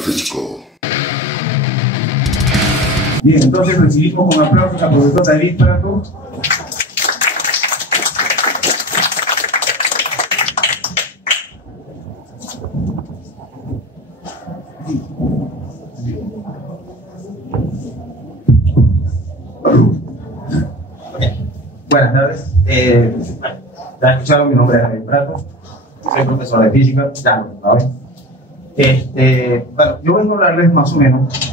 físico. Bien, entonces recibimos con aplausos a la profesora Edith Prato. Buenas tardes. Ya escucharon, mi nombre es Edith Prato. Soy profesor de física, ya lo saben. Bueno, yo vengo a hablarles más o menos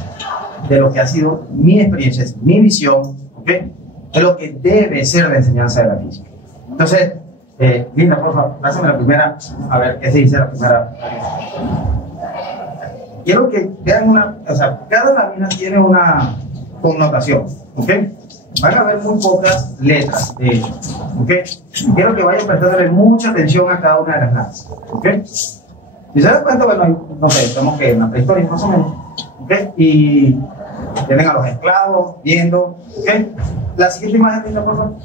de lo que ha sido mi experiencia, mi visión, ¿ok? De lo que debe ser la enseñanza de la física. Entonces, Linda, por favor, pásame la primera, a ver qué se dice la primera. Quiero que vean cada lámina tiene una connotación, ¿ok? Van a ver muy pocas letras, de hecho, ¿ok? Quiero que vayan prestándole mucha atención a cada una de las láminas, ¿ok? Si se dan cuenta, bueno, no sé, estamos que en la prehistoria más o menos, ¿ok? Y tienen a los esclavos viendo, ¿ok? La siguiente imagen, Linda, por favor.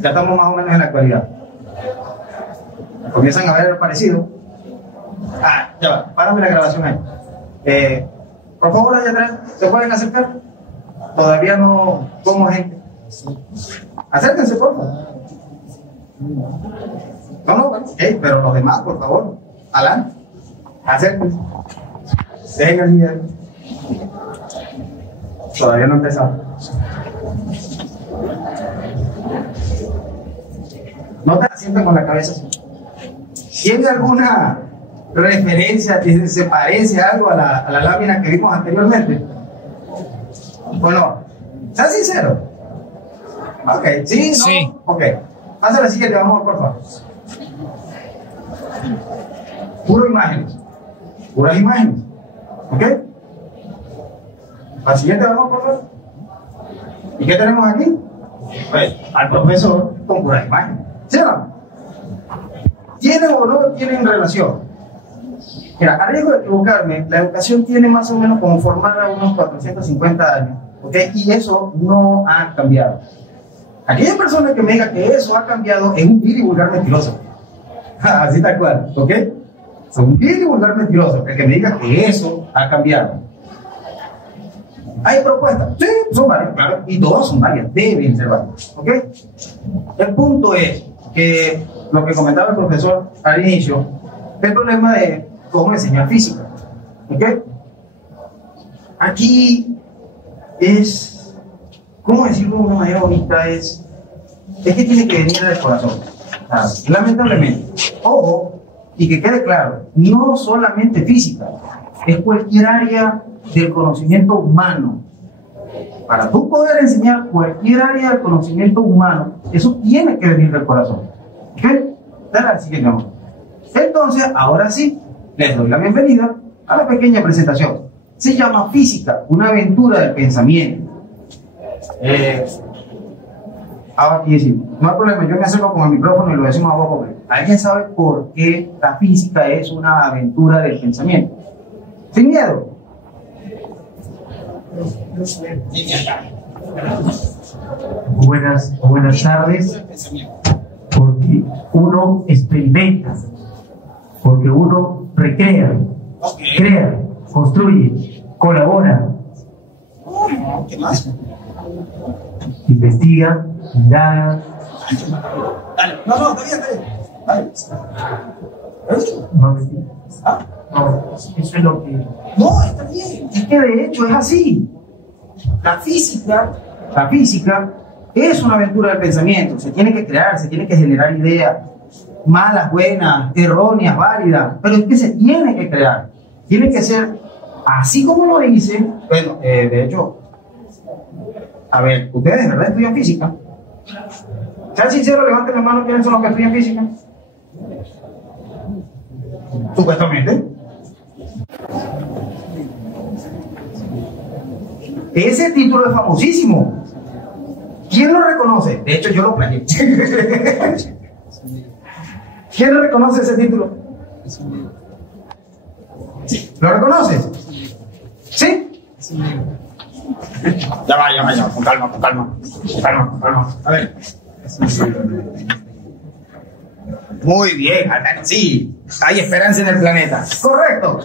Ya estamos más o menos en la actualidad. Comienzan a ver el parecido. Ya va, párame la grabación ahí. Por favor, allá atrás, ¿se pueden acercar? Todavía no como gente. Acérquense, por favor. No, pero los demás, por favor, adelante. Acérquense. Dejen el miedo. Todavía no empezamos. No te asientan con la cabeza así. ¿Tiene alguna referencia que se parece algo a la lámina que vimos anteriormente? Bueno, ¿estás sincero? Ok, ¿sí? ¿No? Sí. Ok, pasa a la siguiente, vamos, por favor. Puras imágenes, ¿ok? La siguiente, vamos, por favor. ¿Y qué tenemos aquí? Pues al profesor con puras imágenes. ¿Sí o no? ¿Tienen o no tienen relación? Mira, a riesgo de equivocarme, la educación tiene más o menos como formada unos 450 años, ¿ok? Y eso no ha cambiado. Aquella persona que me diga que eso ha cambiado es un vil y vulgar mentiroso. Así tal cual, ¿ok? Es un vil y vulgar mentiroso el que me diga que eso ha cambiado. ¿Hay propuestas? Sí, son varias, claro, y todas son varias, deben ser varias, ¿ok? El punto es que lo que comentaba el profesor al inicio, el problema de cómo enseñar física, ¿ok? Aquí es, ¿cómo decirlo de una manera bonita? Es que tiene que venir del corazón, ¿sabes? Lamentablemente. Ojo, y que quede claro, no solamente física, es cualquier área del conocimiento humano. Para tú poder enseñar cualquier área del conocimiento humano, eso tiene que venir del corazón. ¿Ok? Dale al siguiente, vamos. Entonces, ahora sí, les doy la bienvenida a la pequeña presentación. Se llama Física, una aventura del pensamiento. Ahora aquí decimos, no hay problema, yo me acerco con el micrófono y lo decimos a poco. ¿Alguien sabe por qué la física es una aventura del pensamiento? Sin miedo. Buenas tardes. Porque uno experimenta, porque uno recrea, crea, construye, colabora, ¿Qué más? investiga, indaga. Dale. No, está bien. Dale. No investiga. No, eso es lo que... No, está bien. Es que de hecho es así. La física es una aventura del pensamiento. Se tiene que crear, se tiene que generar ideas. Malas, buenas, erróneas, válidas. Pero es que se tiene que crear. Tiene que ser así como lo dicen. Bueno, de hecho, a ver, ustedes de verdad estudian física. Sean sinceros, levanten la mano, ¿quiénes son los que estudian física? Supuestamente. Ese título es famosísimo. ¿Quién lo reconoce? De hecho, yo lo planeé. ¿Quién reconoce ese título? ¿Lo reconoces? ¿Sí? Ya va, con calma. A ver. Muy bien, sí. Hay esperanza en el planeta. Correcto.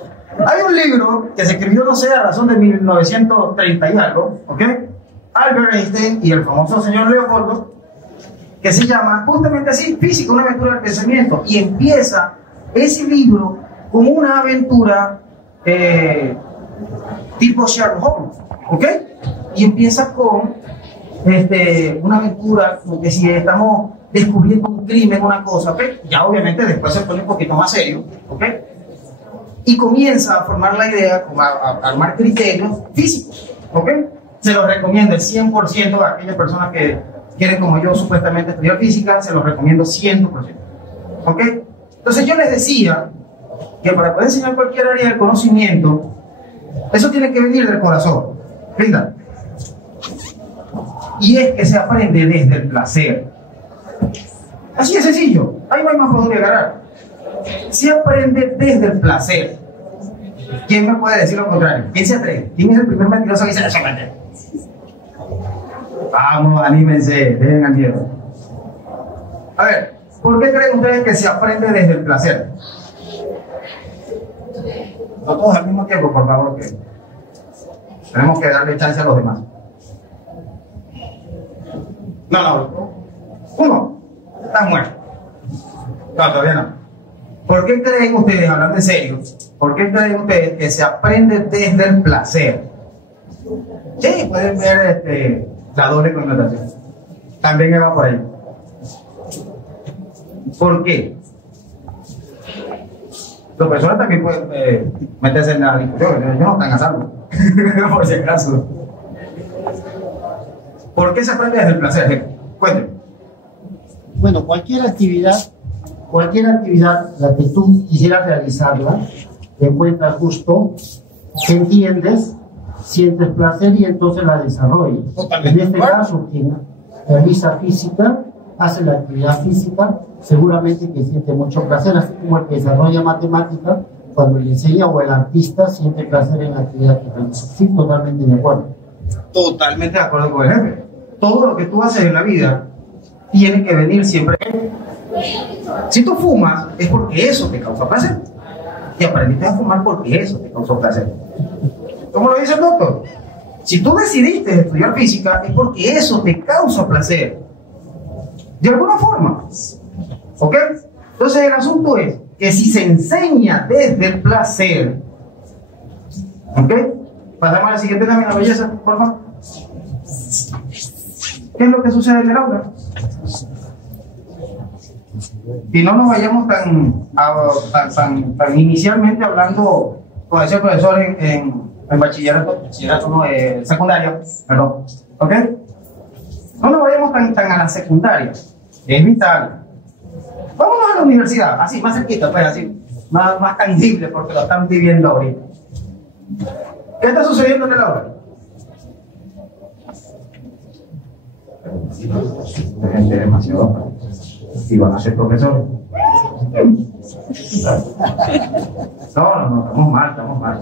Hay un libro que se escribió, no sé, a razón de 1930 y algo, ¿ok? Albert Einstein y el famoso señor Leopoldo, que se llama justamente así, Física, una aventura del pensamiento. Y empieza ese libro con una aventura tipo Sherlock Holmes, ¿ok? Y empieza con una aventura como que si estamos descubriendo un crimen, una cosa, ¿ok? Ya obviamente después se pone un poquito más serio, ¿ok? Y comienza a formar la idea, a armar criterios físicos, ¿ok? Se los recomiendo el 100% a aquellas personas que quieren, como yo, supuestamente estudiar física, se los recomiendo 100%, ¿ok? Entonces yo les decía que para poder enseñar cualquier área del conocimiento, eso tiene que venir del corazón, ¿verdad? Y es que se aprende desde el placer. Así de sencillo, ahí no hay más por donde agarrar. Se aprende desde el placer. ¿Quién me puede decir lo contrario? ¿Quién se atreve? ¿Quién es el primer mentiroso que dice eso? Vamos, anímense, dejen al miedo. A ver, ¿por qué creen ustedes que se aprende desde el placer? No todos al mismo tiempo, por favor, que tenemos que darle chance a los demás. No. Uno, estás muerto. No, todavía no. ¿Por qué creen ustedes, hablando en serio, por qué creen ustedes que se aprende desde el placer? Sí, pueden ver la doble connotación. También va por ahí. ¿Por qué? Los personas también pueden meterse en la discusión. Ellos no están a salvo. Por si acaso. ¿Por qué se aprende desde el placer? Cuénteme. Bueno, cualquier actividad, la que tú quisieras realizarla, te encuentras justo, te entiendes, sientes placer y entonces la desarrollas. En este caso, quien realiza física, hace la actividad física, seguramente que siente mucho placer, así como el que desarrolla matemática, cuando le enseña, o el artista siente placer en la actividad que realiza. Sí, totalmente de acuerdo. Totalmente de acuerdo con el jefe. Todo lo que tú haces en la vida tiene que venir siempre. Si tú fumas, es porque eso te causa placer. Y aprendiste a fumar porque eso te causó placer. ¿Cómo lo dice el doctor? Si tú decidiste estudiar física, es porque eso te causa placer. De alguna forma. ¿Ok? Entonces el asunto es que si se enseña desde el placer, ¿ok? Pasamos a la siguiente lámina, belleza, por favor. ¿Qué es lo que sucede en el aula? Y no nos vayamos tan inicialmente hablando con ese profesor en bachillerato no, secundaria, perdón, ¿ok? No nos vayamos tan a la secundaria, es vital. Vámonos a la universidad, así, más cerquita, pues así, más tangible, porque lo están viviendo ahorita. ¿Qué está sucediendo en el aula? Gente demasiado y van a ser profesores. No, estamos mal.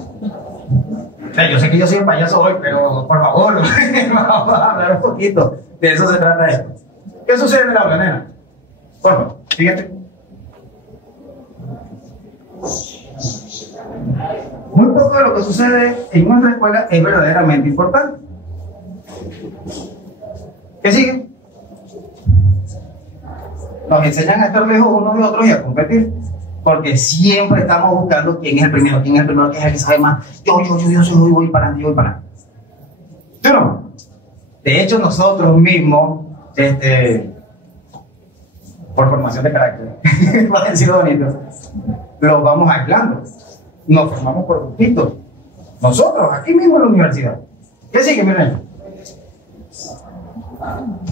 Yo sé que yo soy el payaso hoy, pero por favor, vamos a hablar un poquito. De eso se trata esto. ¿Qué sucede en el aula, nena? Por favor, siguiente. Muy poco de lo que sucede en nuestra escuela es verdaderamente importante. ¿Qué sigue? Nos enseñan a estar lejos unos de otros y a competir. Porque siempre estamos buscando quién es el primero, quién es el que sabe más. Yo voy para adelante, yo voy para adelante. ¿Sí o no? De hecho, nosotros mismos, por formación de carácter, para decirlo bonito, los vamos aislando. Nos formamos por grupitos. Nosotros, aquí mismo en la universidad. ¿Qué sigue, miren?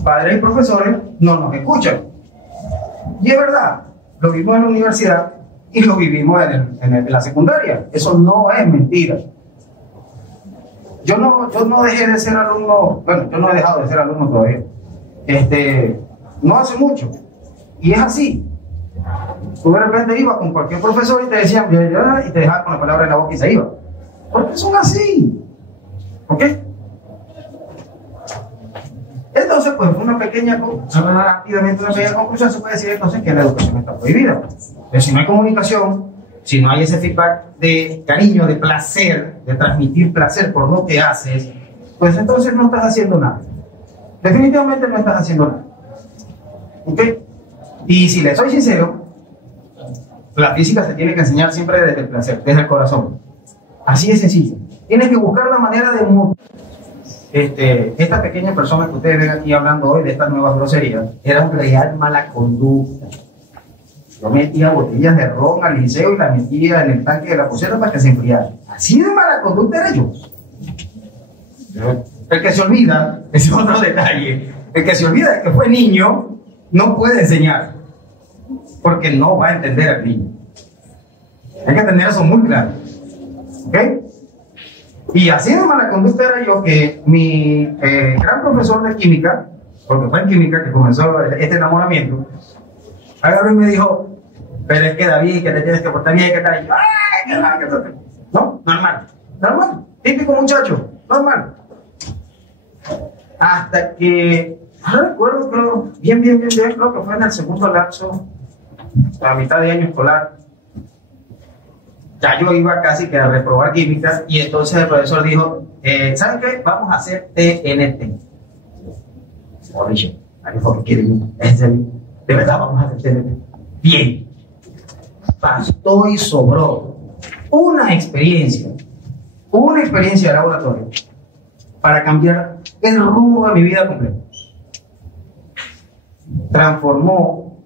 Padres y profesores no nos escuchan. Y es verdad, lo vimos en la universidad y lo vivimos en la secundaria. Eso no es mentira. Yo no dejé de ser alumno, bueno, yo no he dejado de ser alumno todavía. No hace mucho. Y es así. Tú de repente ibas con cualquier profesor y te decían, y te dejaban con la palabra en la boca y se iba. Porque son así. ¿Ok? Entonces, pues una pequeña rápidamente una pequeña conclusión se puede decir entonces que la educación está prohibida. Pero si no hay comunicación, si no hay ese feedback de cariño, de placer, de transmitir placer por lo que haces, pues entonces no estás haciendo nada. Definitivamente no estás haciendo nada. ¿Ok? Y si le soy sincero, la física se tiene que enseñar siempre desde el placer, desde el corazón. Así de sencillo. Tienes que buscar la manera de... esta pequeña persona que ustedes ven aquí hablando hoy de estas nuevas groserías, era un real mala conducta. Yo metía botellas de ron al liceo y la metía en el tanque de la poceta para que se enfriara. Así de mala conducta era yo. El que se olvida, ese es otro detalle, el que se olvida de que fue niño, no puede enseñar, porque no va a entender al niño. Hay que tener eso muy claro. ¿Ok? Y así de mala conducta era yo que mi gran profesor de química, porque fue en química que comenzó este enamoramiento, agarró y me dijo, pero es que David, que te tienes que portar bien, que tal. ¡Ay, no, normal, típico muchacho, normal. Hasta que, no recuerdo, creo, bien, creo que fue en el segundo lapso, a mitad de año escolar, ya yo iba casi que a reprobar química, y entonces el profesor dijo, ¿saben qué? Vamos a hacer TNT. Oye, ¿a qué quieren? De verdad vamos a hacer TNT. Bien. Bastó y sobró una experiencia de laboratorio para cambiar el rumbo de mi vida completa. Transformó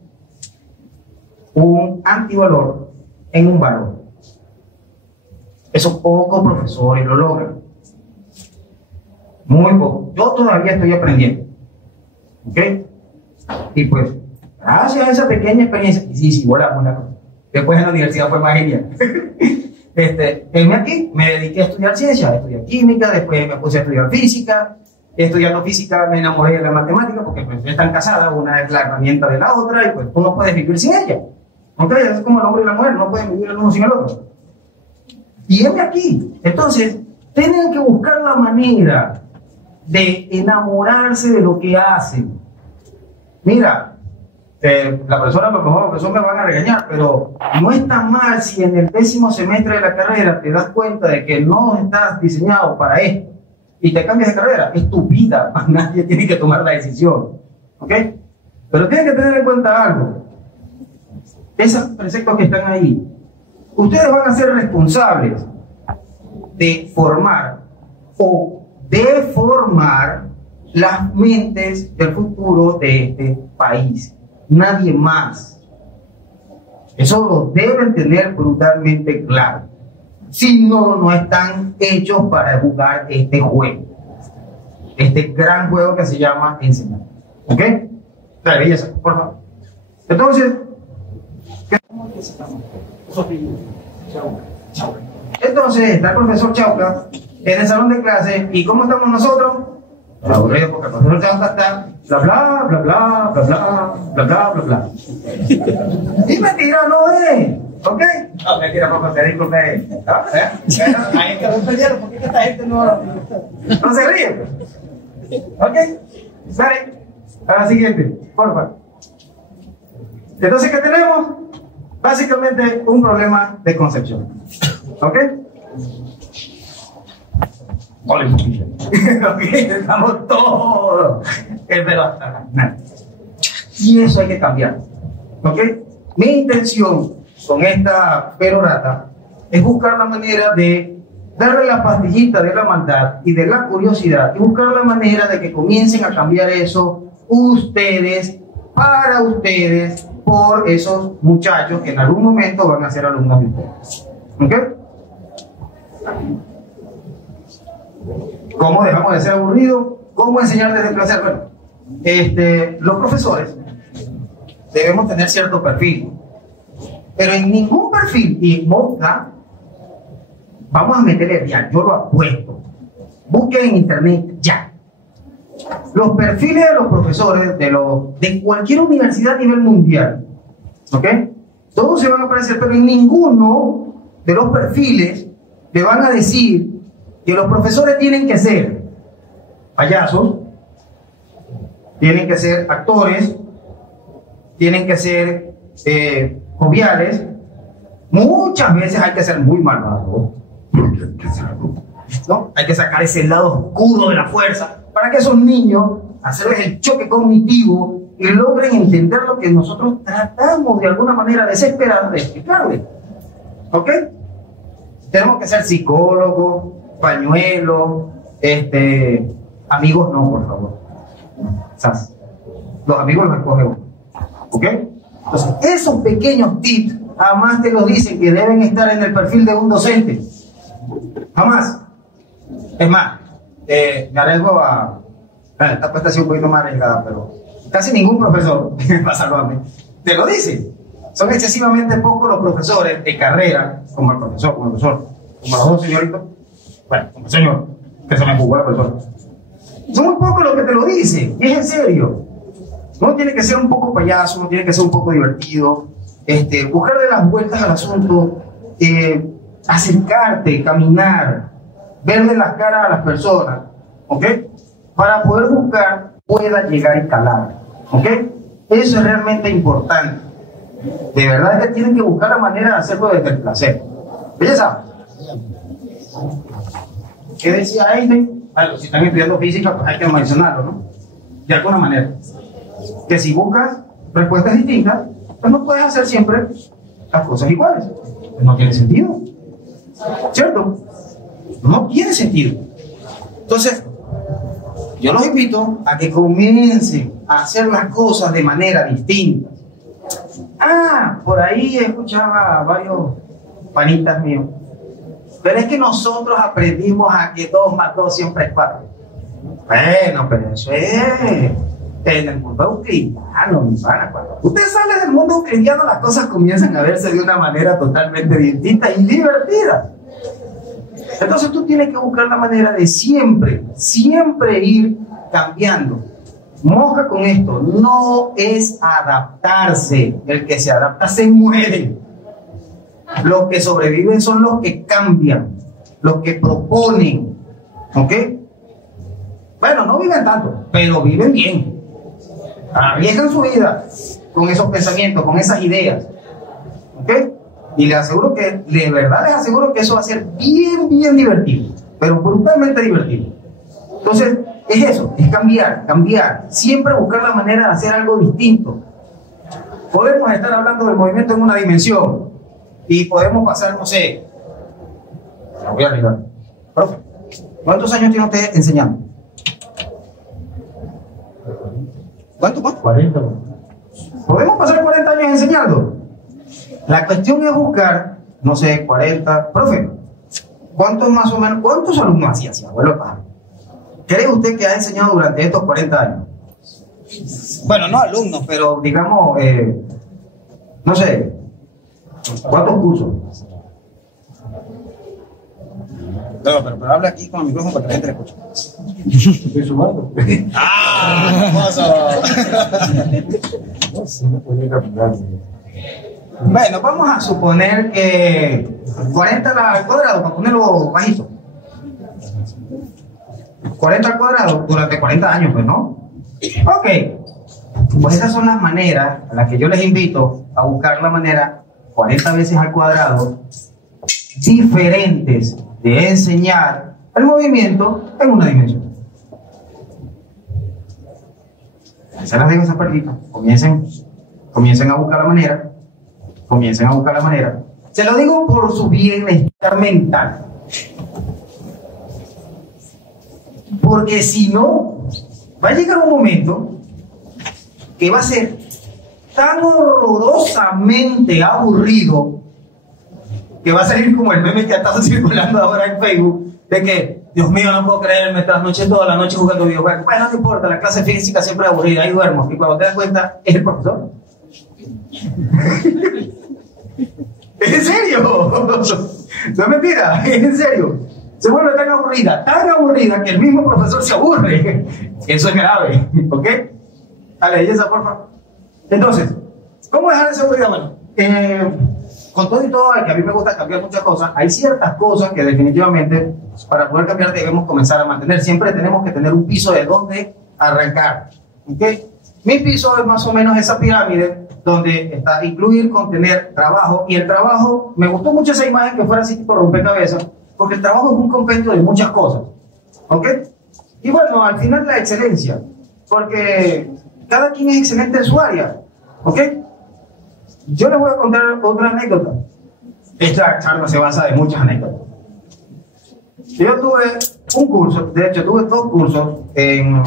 un antivalor en un valor. Eso pocos profesores lo logran. Muy poco. Yo todavía estoy aprendiendo. ¿Ok? Y pues, gracias a esa pequeña experiencia, y sí, volamos la cosa. Después en la universidad fue más genial. Aquí me dediqué a estudiar ciencia, estudié química, después me puse a estudiar física. Estudiando física me enamoré de la matemática porque pues están casadas, una es la herramienta de la otra y pues tú no puedes vivir sin ella. ¿Ok? Es como el hombre y la mujer, no pueden vivir el uno sin el otro. Y aquí. Entonces, tienen que buscar la manera de enamorarse de lo que hacen. Mira, la persona, por favor, profesor, me van a regañar, pero no está mal si en el 10º semestre de la carrera te das cuenta de que no estás diseñado para esto y te cambias de carrera. Es tu vida, nadie tiene que tomar la decisión. ¿Ok? Pero tienen que tener en cuenta algo. Esos preceptos que están ahí, ustedes van a ser responsables de formar o deformar las mentes del futuro de este país. Nadie más. Eso lo deben tener brutalmente claro. Si no, no están hechos para jugar este juego. Este gran juego que se llama enseñar. ¿Ok? La belleza, por favor. Entonces, entonces está el profesor Chauca en el salón de clase. ¿Y cómo estamos nosotros? Aburrido, porque el profesor Chauca está bla bla bla bla bla bla bla bla bla bla. Y mentira no es. ¿Ok? No, mentira, profesor, disculpe. Hay que romper, porque esta gente no se ríe. ¿Ok? Dale. A la siguiente, por favor. Entonces, ¿qué tenemos? Básicamente un problema de concepción. ¿Ok? Ok, estamos todos. Es verdad. Y eso hay que cambiar. ¿Ok? Mi intención con esta perorata es buscar la manera de darle la pastillita de la maldad y de la curiosidad y buscar la manera de que comiencen a cambiar eso ustedes, para ustedes, por esos muchachos que en algún momento van a ser alumnos de ustedes. ¿Ok? ¿Cómo dejamos de ser aburridos? ¿Cómo enseñar desde el placer? Bueno, los profesores debemos tener cierto perfil, pero en ningún perfil, y Moca, vamos a meterle ya, yo lo apuesto. Busquen en internet ya. Los perfiles de los profesores de cualquier universidad a nivel mundial, ¿ok? Todos se van a aparecer, pero en ninguno de los perfiles le van a decir que los profesores tienen que ser payasos, tienen que ser actores, tienen que ser joviales, Muchas veces hay que ser muy malvado, ¿no? Hay que sacar ese lado oscuro de la fuerza para que esos niños, hacerles el choque cognitivo y logren entender lo que nosotros tratamos de alguna manera desesperada de explicarles. ¿Ok? Tenemos que ser psicólogos, pañuelos, amigos no, por favor. ¿Sabes? Los amigos los escoge uno. ¿Ok? Entonces, esos pequeños tips jamás te los dicen que deben estar en el perfil de un docente. Jamás. Es más, me arriesgo a... Esta puesta ha sido un poquito más arriesgada, pero casi ningún profesor, para salvarme, te lo dice. Son excesivamente pocos los profesores de carrera, como el profesor, como los dos señoritos, bueno, como el señor, que se me jugó la persona. Son muy pocos los que te lo dicen, y es en serio. Uno tiene que ser un poco payaso, uno tiene que ser un poco divertido, buscarle las vueltas al asunto, acercarte, caminar, verle las caras a las personas, ¿ok? Para poder buscar, pueda llegar y calar, ¿ok? Eso es realmente importante. De verdad es que tienen que buscar la manera de hacerlo desde el placer. ¿Belleza? ¿Qué decía Einstein? Bueno, si están estudiando física, pues hay que mencionarlo, ¿no? De alguna manera. Que si buscas respuestas distintas, pues no puedes hacer siempre las cosas iguales. Pues no tiene sentido. ¿Cierto? No tiene sentido. Entonces, yo los invito a que comiencen a hacer las cosas de manera distinta. Por ahí escuchaba a varios panitas míos. Pero es que nosotros aprendimos a que 2 más 2 siempre es 4. Bueno, pero eso es en el mundo euclidiano, mi pana. Cuando usted sale del mundo euclidiano, las cosas comienzan a verse de una manera totalmente distinta y divertida. Entonces tú tienes que buscar la manera de siempre ir cambiando. Mosca con esto, no es adaptarse. El que se adapta se muere. Los que sobreviven son los que cambian, los que proponen. ¿Ok? Bueno, no viven tanto, pero viven bien. Arriesgan su vida con esos pensamientos, con esas ideas. ¿Ok? Y les aseguro que, de verdad les aseguro que eso va a ser bien divertido, pero brutalmente divertido. Entonces, es eso, es cambiar, siempre buscar la manera de hacer algo distinto. Podemos estar hablando del movimiento en una dimensión y podemos pasar, no sé, la voy a arreglar. Profe, ¿cuántos años tiene usted enseñando? ¿Cuánto? 40. ¿Podemos pasar 40 años enseñando? La cuestión es buscar, no sé, 40. Profe, ¿cuántos más o menos, cuántos alumnos hacía, abuelo padre? ¿Cree usted que ha enseñado durante estos 40 años? Bueno, no alumnos, pero digamos, no sé, ¿cuántos cursos? No, pero habla aquí con el micrófono para que la gente le escuche. Estoy sumando. Bueno, vamos a suponer que 40 al cuadrado, para ponerlo bajito. 40 al cuadrado durante 40 años, pues, ¿no? Ok. Pues esas son las maneras a las que yo les invito a buscar la manera 40 veces al cuadrado diferentes de enseñar el movimiento en una dimensión. Se las dejo esa partita. Comiencen a buscar la manera. Comiencen a buscar la manera. Se lo digo por su bienestar mental. Porque si no, va a llegar un momento que va a ser tan horrorosamente aburrido que va a salir como el meme que ha estado circulando ahora en Facebook de que, Dios mío, no puedo creerme, trasnoché toda la noche jugando videojuegos. Bueno, no importa, la clase física siempre es aburrida, ahí duermo. Y cuando te das cuenta, es el profesor. ¿Es en serio? No es mentira, es en serio. Se vuelve tan aburrida que el mismo profesor se aburre. Eso es grave, ¿ok? Dale, belleza, por favor. Entonces, ¿cómo dejar esa aburrida? Bueno, con todo y todo, que a mí me gusta cambiar muchas cosas, hay ciertas cosas que definitivamente para poder cambiar debemos comenzar a mantener. Siempre tenemos que tener un piso de donde arrancar, ¿ok? Mi piso es más o menos esa pirámide donde está incluir, contener, trabajo. Y el trabajo, me gustó mucho esa imagen que fuera así tipo rompecabezas, porque el trabajo es un compendio de muchas cosas. ¿Ok? Y bueno, al final la excelencia, porque cada quien es excelente en su área. ¿Ok? Yo les voy a contar otra anécdota. Esta charla se basa en muchas anécdotas. Yo tuve un curso, de hecho tuve 2 cursos en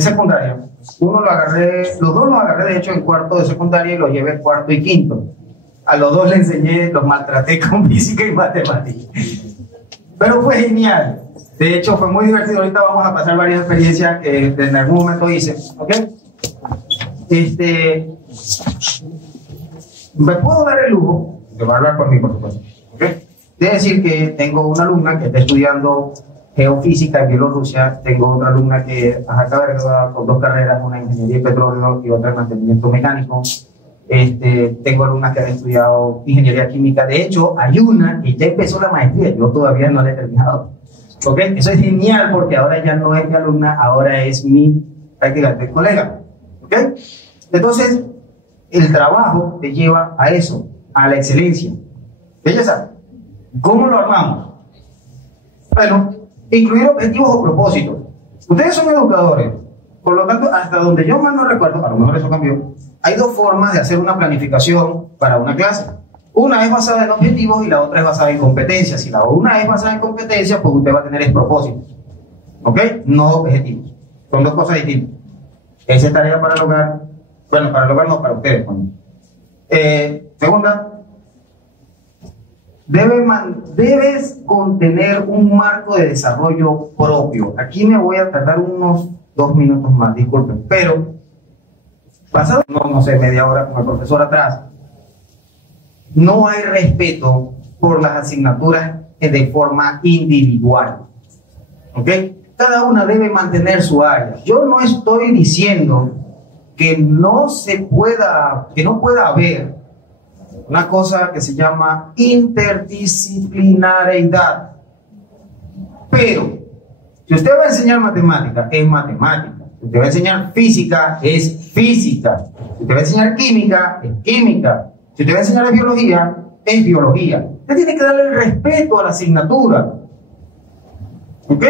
secundaria. Uno lo agarré, los 2 los agarré de hecho en cuarto de secundaria y los llevé cuarto y quinto. A los 2 les enseñé, los maltraté con física y matemáticas. Pero fue genial. De hecho fue muy divertido. Ahorita vamos a pasar varias experiencias que en algún momento hice. ¿Ok? Me puedo dar el lujo de hablar por mí, por supuesto. ¿Ok? De decir que tengo una alumna que está estudiando geofísica en Bielorrusia, tengo otra alumna que acaba de graduar con 2 carreras, una en ingeniería de petróleo y otra en mantenimiento mecánico. Tengo alumnas que han estudiado ingeniería química. De hecho, hay una que ya empezó la maestría, yo todavía no la he terminado. ¿Ok? Eso es genial porque ahora ya no es mi alumna, ahora es mi prácticamente colega. ¿Ok? Entonces, el trabajo te lleva a eso, a la excelencia. Belleza. ¿Cómo lo armamos? Bueno, incluir objetivos o propósitos. Ustedes son educadores, por lo tanto, hasta donde yo más no recuerdo, a lo mejor eso cambió, hay 2 formas de hacer una planificación para una clase. Una es basada en objetivos y la otra es basada en competencias. Si la una es basada en competencias, pues usted va a tener propósitos. ¿Ok? No objetivos. Son 2 cosas distintas. Esa es tarea para el hogar. Bueno, para el hogar no, para ustedes. Segunda, debes contener un marco de desarrollo propio. Aquí me voy a tardar unos 2 minutos más, disculpen, pero pasado, no sé, media hora con el profesor atrás, no hay respeto por las asignaturas de forma individual. ¿Ok? Cada una debe mantener su área. Yo no estoy diciendo que no pueda haber una cosa que se llama interdisciplinariedad. Pero, si usted va a enseñar matemática, es matemática. Si usted va a enseñar física, es física. Si usted va a enseñar química, es química. Si usted va a enseñar biología, es biología. Usted tiene que darle el respeto a la asignatura. ¿Ok?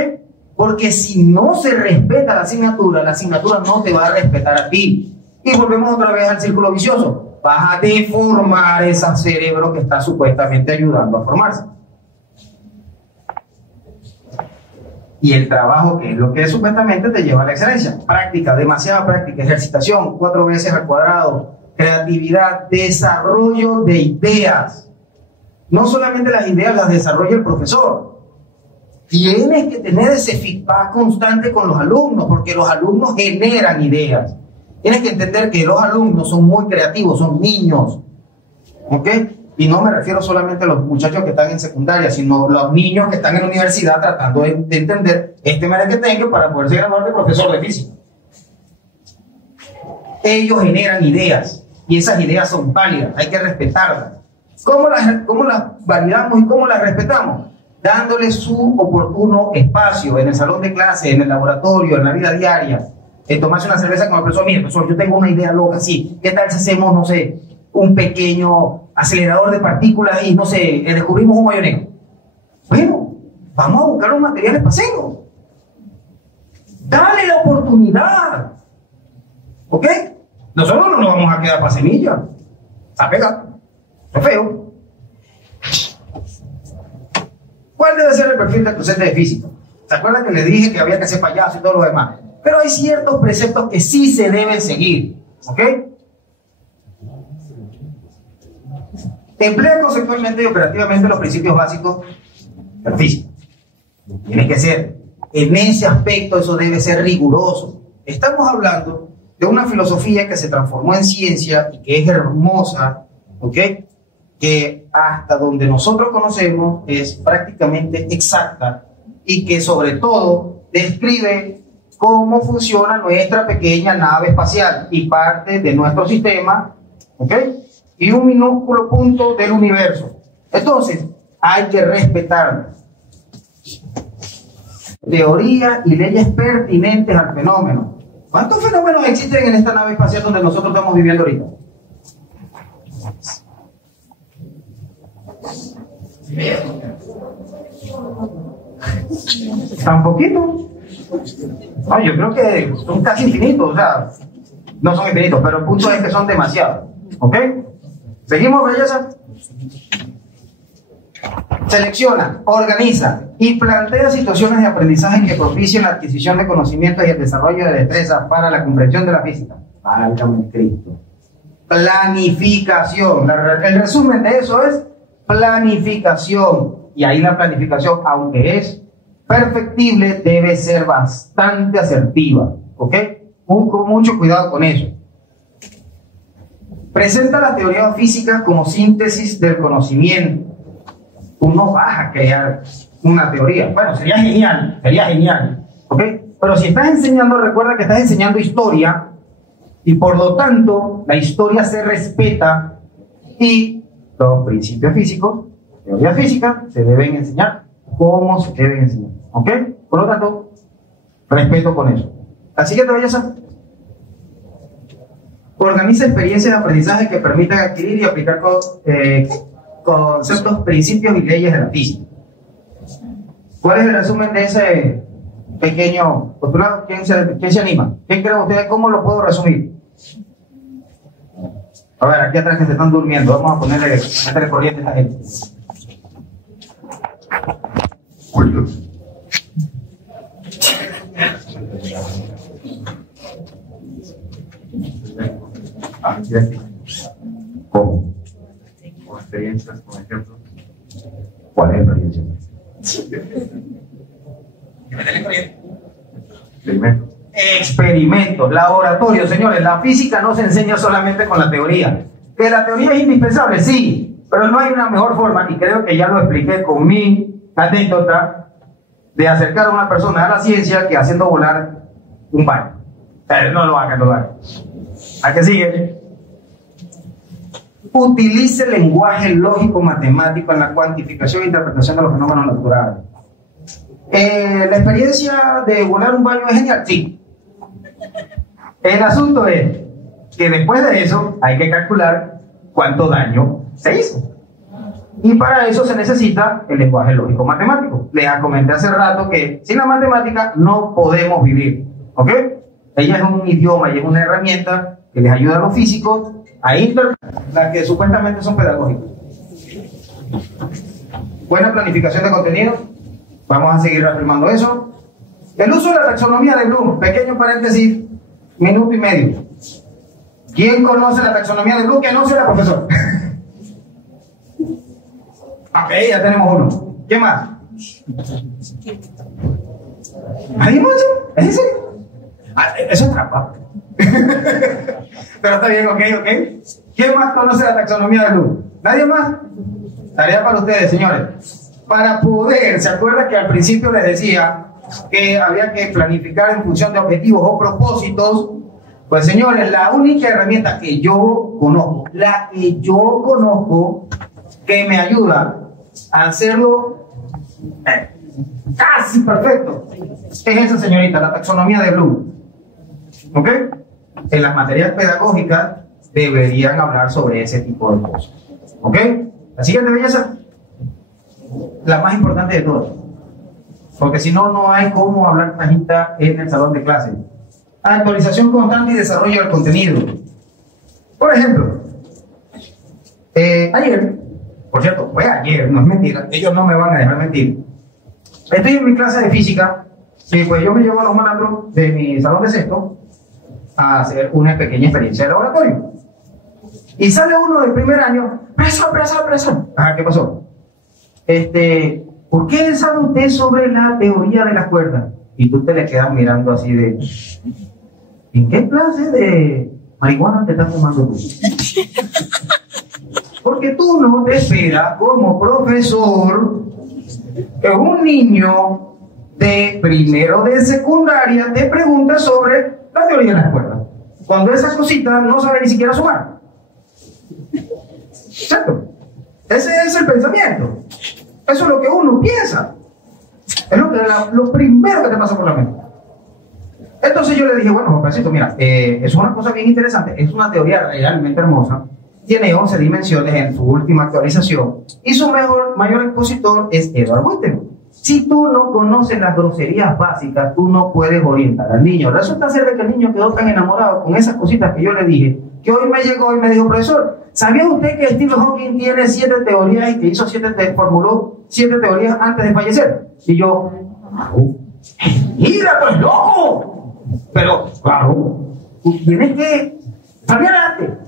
Porque si no se respeta la asignatura no te va a respetar a ti. Y volvemos otra vez al círculo vicioso. Vas a deformar ese cerebro que está supuestamente ayudando a formarse. Y el trabajo, que es lo que supuestamente te lleva a la excelencia. Práctica, demasiada práctica, ejercitación, 4 veces al cuadrado, creatividad, desarrollo de ideas. No solamente las ideas las desarrolla el profesor. Tienes que tener ese feedback constante con los alumnos, porque los alumnos generan ideas. Tienes que entender que los alumnos son muy creativos, son niños. ¿Ok? Y no me refiero solamente a los muchachos que están en secundaria, sino los niños que están en la universidad tratando de entender este merequetengue para poderse graduar de profesor de física. Ellos generan ideas y esas ideas son válidas, hay que respetarlas. ¿Cómo las validamos y cómo las respetamos? Dándole su oportuno espacio en el salón de clase, en el laboratorio, en la vida diaria. Tomarse una cerveza con el profesor. Mire, profesor, yo tengo una idea loca, sí. ¿Qué tal si hacemos, no sé, un pequeño acelerador de partículas y, no sé, descubrimos un hoyo negro? Bueno, vamos a buscar los materiales para hacerlo. Dale la oportunidad. ¿Ok? Nosotros no nos vamos a quedar para semilla. A pegar. Eso es feo. ¿Cuál debe ser el perfil del docente de física? ¿Se acuerdan que les dije que había que hacer payaso y todo lo demás? Pero hay ciertos preceptos que sí se deben seguir. ¿Ok? Emplea conceptualmente y operativamente los principios básicos del físico. Tiene que ser. En ese aspecto eso debe ser riguroso. Estamos hablando de una filosofía que se transformó en ciencia y que es hermosa, ¿ok? Que hasta donde nosotros conocemos es prácticamente exacta y que sobre todo describe cómo funciona nuestra pequeña nave espacial y parte de nuestro sistema, ¿ok? Y un minúsculo punto del universo. Entonces, hay que respetarlo. Teoría y leyes pertinentes al fenómeno. ¿Cuántos fenómenos existen en esta nave espacial donde nosotros estamos viviendo ahorita? ¿Tan poquito? No, yo creo que son casi infinitos, o sea, no son infinitos, pero el punto es que son demasiados. ¿Ok? ¿Seguimos, belleza? Selecciona, organiza y plantea situaciones de aprendizaje que propicien la adquisición de conocimientos y el desarrollo de destrezas para la comprensión de la física. Válgame Cristo. Planificación. El resumen de eso es planificación. Y ahí la planificación, aunque es perfectible, debe ser bastante asertiva. ¿Ok? Con mucho cuidado con eso. Presenta la teoría física como síntesis del conocimiento. Tú no vas a crear una teoría. Bueno, sería genial, ¿ok? Pero si estás enseñando, recuerda que estás enseñando historia y por lo tanto la historia se respeta y los principios físicos, teoría física, se deben enseñar como se deben enseñar, ¿ok? Por lo tanto, respeto con eso. La siguiente, belleza. Organiza experiencias de aprendizaje que permitan adquirir y aplicar conceptos, principios y leyes de la física. ¿Cuál es el resumen de ese pequeño postulado? ¿Quién se anima? ¿Quién cree ustedes? ¿Cómo lo puedo resumir? A ver, aquí atrás que se están durmiendo, vamos a meterle corriente a esta gente. ¿Cómo? Con experiencias, con ejemplos. ¿Cuál es la experiencia? Experimentos, laboratorios, señores. La física no se enseña solamente con la teoría. Que la teoría es indispensable, sí, pero no hay una mejor forma, y creo que ya lo expliqué con mi anécdota, de acercar a una persona a la ciencia que haciendo volar un baño. No lo hagan, no lo hagan. ¿A qué sigue? Utilice el lenguaje lógico-matemático en la cuantificación e interpretación de los fenómenos naturales. ¿La experiencia de volar un baño es genial? Sí. El asunto es que después de eso hay que calcular cuánto daño se hizo. Y para eso se necesita el lenguaje lógico-matemático. Les comenté hace rato que sin la matemática no podemos vivir. ¿Ok? Ella es un idioma y es una herramienta que les ayuda a los físicos a interpretar las que supuestamente son pedagógicas. Buena planificación de contenido. Vamos a seguir reafirmando eso. El uso de la taxonomía de Bloom. Pequeño paréntesis, minuto y medio. ¿Quién conoce la taxonomía de Bloom? Que no sea la profesora. Ok, ya tenemos uno. ¿Qué más? ¿Nadie mucho? ¿Es en serio? Eso es trampa. Pero está bien, ok. ¿Quién más conoce la taxonomía de Bloom? ¿Nadie más? Tarea para ustedes, señores. Para poder, ¿se acuerdan que al principio les decía que había que planificar en función de objetivos o propósitos? Pues señores, la única herramienta que yo conozco, que me ayuda a hacerlo casi perfecto, es esa señorita, la taxonomía de Bloom. ¿Ok? En las materias pedagógicas deberían hablar sobre ese tipo de cosas. ¿Ok? La siguiente, belleza, la más importante de todas, porque si no, no hay cómo hablar pajita en el salón de clase. Actualización constante y desarrollo del contenido. Por ejemplo, ayer, por cierto, fue ayer, no es mentira, ellos no me van a dejar mentir. Estoy en mi clase de física y pues yo me llevo a los malandros de mi salón de sexto a hacer una pequeña experiencia de laboratorio. Y sale uno del primer año, profesor. Ajá, ¿qué pasó? ¿Por qué sabe usted sobre la teoría de las cuerdas? Y tú te le quedas mirando así de, ¿en qué clase de marihuana te estás fumando tú? Porque tú no te esperas como profesor que un niño de primero de secundaria te pregunte sobre la teoría de las cuerdas, cuando esa cosita no sabe ni siquiera sumar. ¿Cierto? Ese es el pensamiento. Eso es lo que uno piensa. Es lo primero que te pasa por la mente. Entonces yo le dije, bueno, Juancito, mira, es una cosa bien interesante, es una teoría realmente hermosa, tiene 11 dimensiones en su última actualización, y su mayor expositor es Edward Witten. Si tú no conoces las groserías básicas, tú no puedes orientar al niño. Resulta ser de que el niño quedó tan enamorado con esas cositas que yo le dije, que hoy me llegó y me dijo, profesor, ¿sabía usted que Stephen Hawking tiene 7 teorías y que formuló 7 teorías antes de fallecer? Y yo, mira, pues loco. Pero, claro, tú tienes que salir adelante.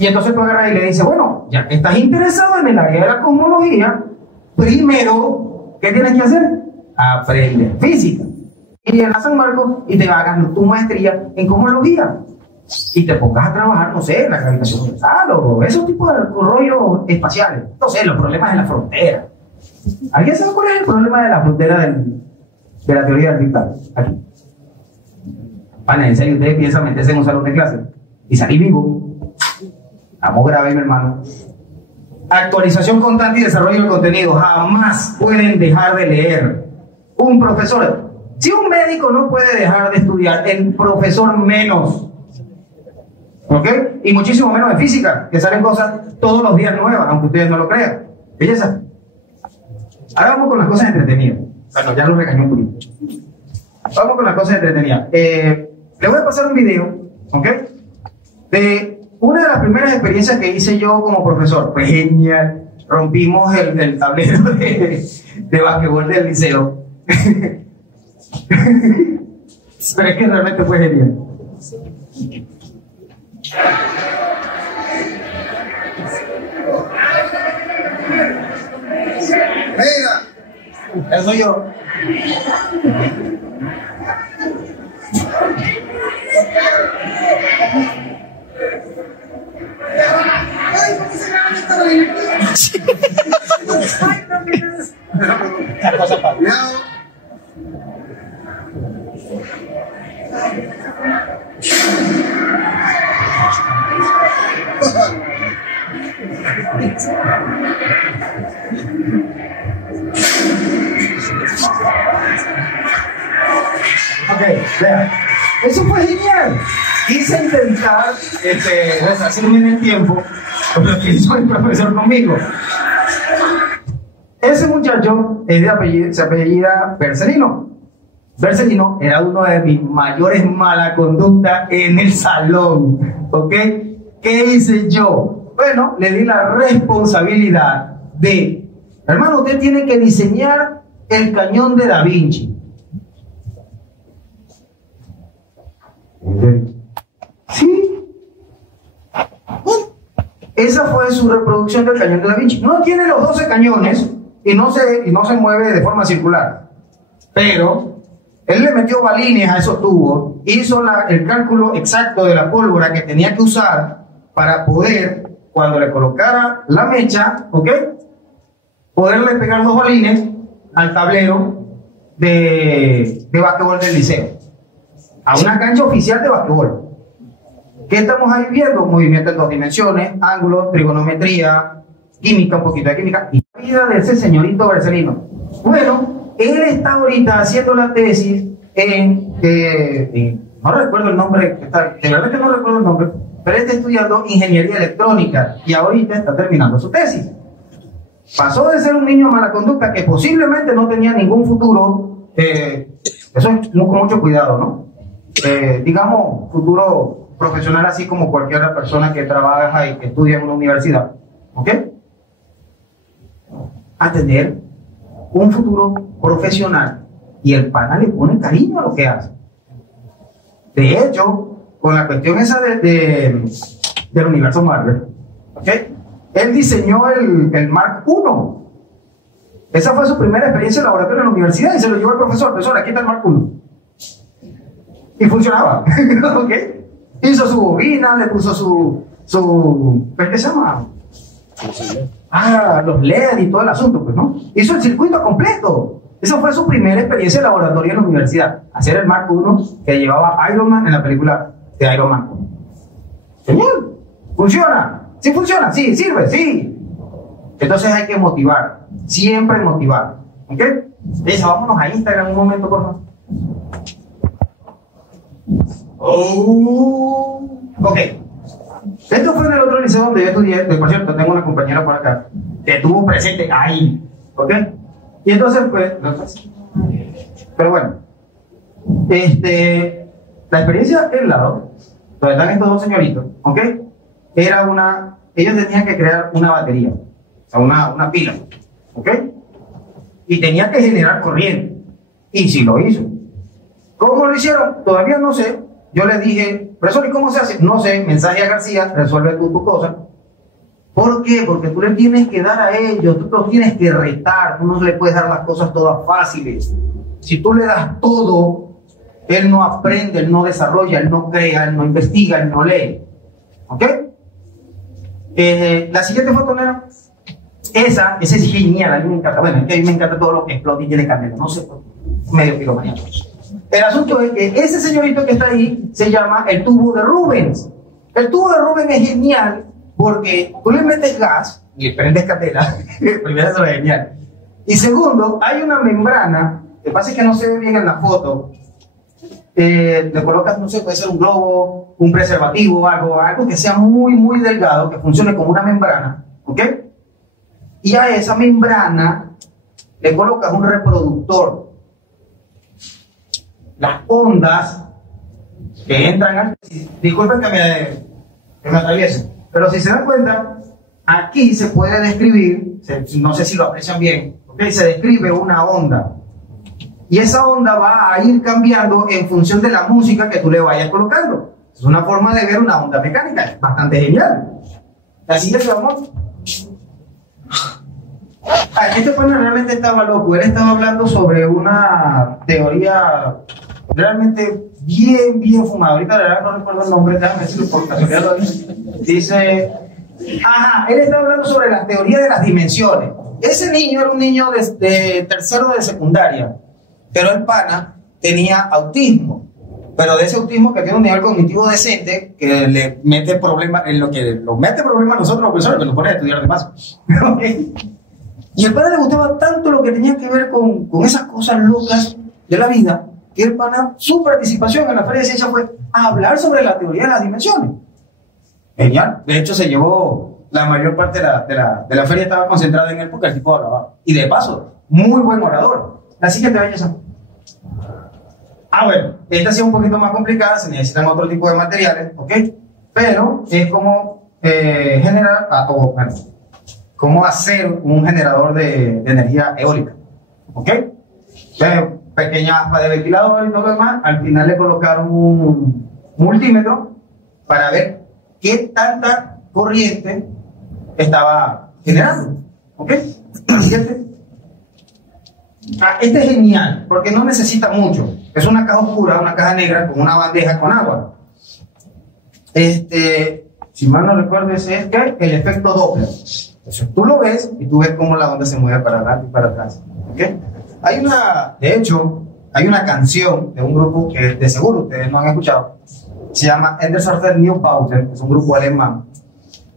Y entonces tú agarras y le dices, bueno, ya que estás interesado en el área de la cosmología, primero, ¿qué tienes que hacer? Aprender física. Y en la San Marcos y te hagas tu maestría en cosmología. Y te pongas a trabajar, no sé, en la gravitación universal o esos tipos de rollos espaciales. No sé, los problemas de la frontera. ¿Alguien sabe cuál es el problema de la frontera de la teoría del Big Bang? Aquí. Pana, en serio, ustedes piensan meterse en un salón de clase y salir vivo. Estamos graves, mi hermano. Actualización constante y desarrollo del contenido. Jamás pueden dejar de leer. Un profesor, si un médico no puede dejar de estudiar, el profesor menos. ¿Ok? Y muchísimo menos de física, que salen cosas todos los días nuevas, aunque ustedes no lo crean. Belleza. Ahora vamos con las cosas entretenidas. Bueno, ya lo regañó un poquito. Vamos con las cosas entretenidas. Le voy a pasar un video, ¿ok? De una de las primeras experiencias que hice yo como profesor. Fue genial. Rompimos el tablero de basquetbol del liceo. Pero es que realmente fue genial. Mira, eso soy yo. Ok, vean. Eso fue genial. Quise intentar resarcirme en el tiempo con lo que hizo el profesor conmigo. Ese muchacho se apellida Bercelino. Bercelino era uno de mis mayores mala conducta en el salón. ¿Ok? ¿Qué hice yo? Bueno, le di la responsabilidad de, hermano, usted tiene que diseñar el cañón de Da Vinci. Sí. Esa fue su reproducción del cañón de Da Vinci. No tiene los 12 cañones y no se mueve de forma circular. Pero él le metió balines a esos tubos, hizo el cálculo exacto de la pólvora que tenía que usar para poder, cuando le colocara la mecha, ¿ok?, poderle pegar 2 balines al tablero de basquetbol del liceo, a una cancha oficial de basquetbol. ¿Qué estamos ahí viendo? Movimiento en 2 dimensiones, ángulos, trigonometría, química, un poquito de química, y la vida de ese señorito Bercelino. Bueno, él está ahorita haciendo la tesis no recuerdo el nombre, de verdad que no recuerdo el nombre, pero está estudiando ingeniería electrónica y ahorita está terminando su tesis. Pasó de ser un niño mala conducta que posiblemente no tenía ningún futuro, eso es con mucho cuidado, ¿no? Digamos, futuro profesional así como cualquier otra persona que trabaja y que estudia en una universidad, ¿ok? A tener un futuro profesional y el pana le pone cariño a lo que hace. De hecho, con la cuestión esa del universo Marvel, ¿ok?, él diseñó el Mark I. Esa fue su primera experiencia en laboratorio en la universidad y se lo llevó al profesor. Profesor, aquí está el Mark I. Y funcionaba. ¿Ok? Hizo su bobina, le puso ¿qué se llama? Los LED y todo el asunto, pues, ¿no? Hizo el circuito completo. Esa fue su primera experiencia en laboratorio en la universidad. Hacer el Mark I que llevaba Iron Man en la película de Iron Man. Genial. Funciona. Sí funciona, sí, sirve, sí. Entonces hay que motivar, siempre motivar. ¿Ok? Vámonos a Instagram un momento, por favor. Oh. Ok. Esto fue en el otro liceo donde yo estudié. Por cierto, tengo una compañera por acá que estuvo presente ahí. ¿Ok? Y entonces, pues. Pero bueno. La experiencia del lado, donde están estos dos señoritos, ¿ok? Era una. Ellos tenían que crear una batería. O sea, una pila. ¿Ok? Y tenía que generar corriente. Y sí lo hizo. ¿Cómo lo hicieron? Todavía no sé. Yo les dije, profesor, ¿y cómo se hace? No sé, mensaje a García, resuelve tú tu cosa. ¿Por qué? Porque tú le tienes que dar a ellos, tú los tienes que retar, tú no le puedes dar las cosas todas fáciles. Si tú le das todo, él no aprende, él no desarrolla, él no crea, él no investiga, él no lee. ¿Ok? La siguiente foto, Nera. Esa es genial, a mí me encanta. Bueno, es que a mí me encanta todo lo que explota y tiene candela, no sé por qué, medio piromaníaco. El asunto es que ese señorito que está ahí se llama el tubo de Rubens. El tubo de Rubens es genial porque tú le metes gas y prendes candela. Primero, eso es genial. Y segundo, hay una membrana, que pasa es que no se ve bien en la foto. Le colocas, no sé, puede ser un globo, un preservativo, algo que sea muy, muy delgado, que funcione como una membrana, ¿ok? Y a esa membrana le colocas un reproductor. Las ondas que entran, disculpen que me atraviesen, pero si se dan cuenta, aquí se puede describir, no sé si lo aprecian bien, ¿okay? Se describe una onda. Y esa onda va a ir cambiando en función de la música que tú le vayas colocando. Es una forma de ver una onda mecánica, es bastante genial. La siguiente, vamos. Este pana realmente estaba loco, él estaba hablando sobre una teoría realmente bien fumada. Ahorita la verdad no recuerdo el nombre, déjame decirlo por casualidad lo dice. Ajá, él estaba hablando sobre la teoría de las dimensiones. Ese niño era un niño de tercero de secundaria, pero el pana tenía autismo, pero de ese autismo que tiene un nivel cognitivo decente, que le mete problemas, en lo que lo mete problemas a nosotros los profesores, que nos pone a estudiar de más. Y el pana le gustaba tanto lo que tenía que ver con esas cosas locas de la vida, que el pana, su participación en la Feria de Ciencia fue a hablar sobre la teoría de las dimensiones. Genial. De hecho, se llevó la mayor parte de la feria, estaba concentrada en él porque el tipo hablaba. Y de paso, muy buen orador. La siguiente belleza. Bueno, esta ha sido un poquito más complicada, se necesitan otro tipo de materiales, ¿ok? Pero es como generar, cómo hacer un generador de energía eólica, ¿ok? Pequeña aspa de ventilador y todo lo demás. Al final le colocaron un multímetro para ver qué tanta corriente estaba generando, ¿ok? Siguiente. Este es genial porque no necesita mucho. Es una caja oscura, una caja negra con una bandeja con agua. Si mal no recuerdo, ese es que el efecto Doppler. Entonces tú lo ves y tú ves cómo la onda se mueve para adelante y para atrás, ¿ok? De hecho, hay una canción de un grupo que de seguro ustedes no han escuchado. Se llama Endersorfer Neubauten, que es un grupo alemán.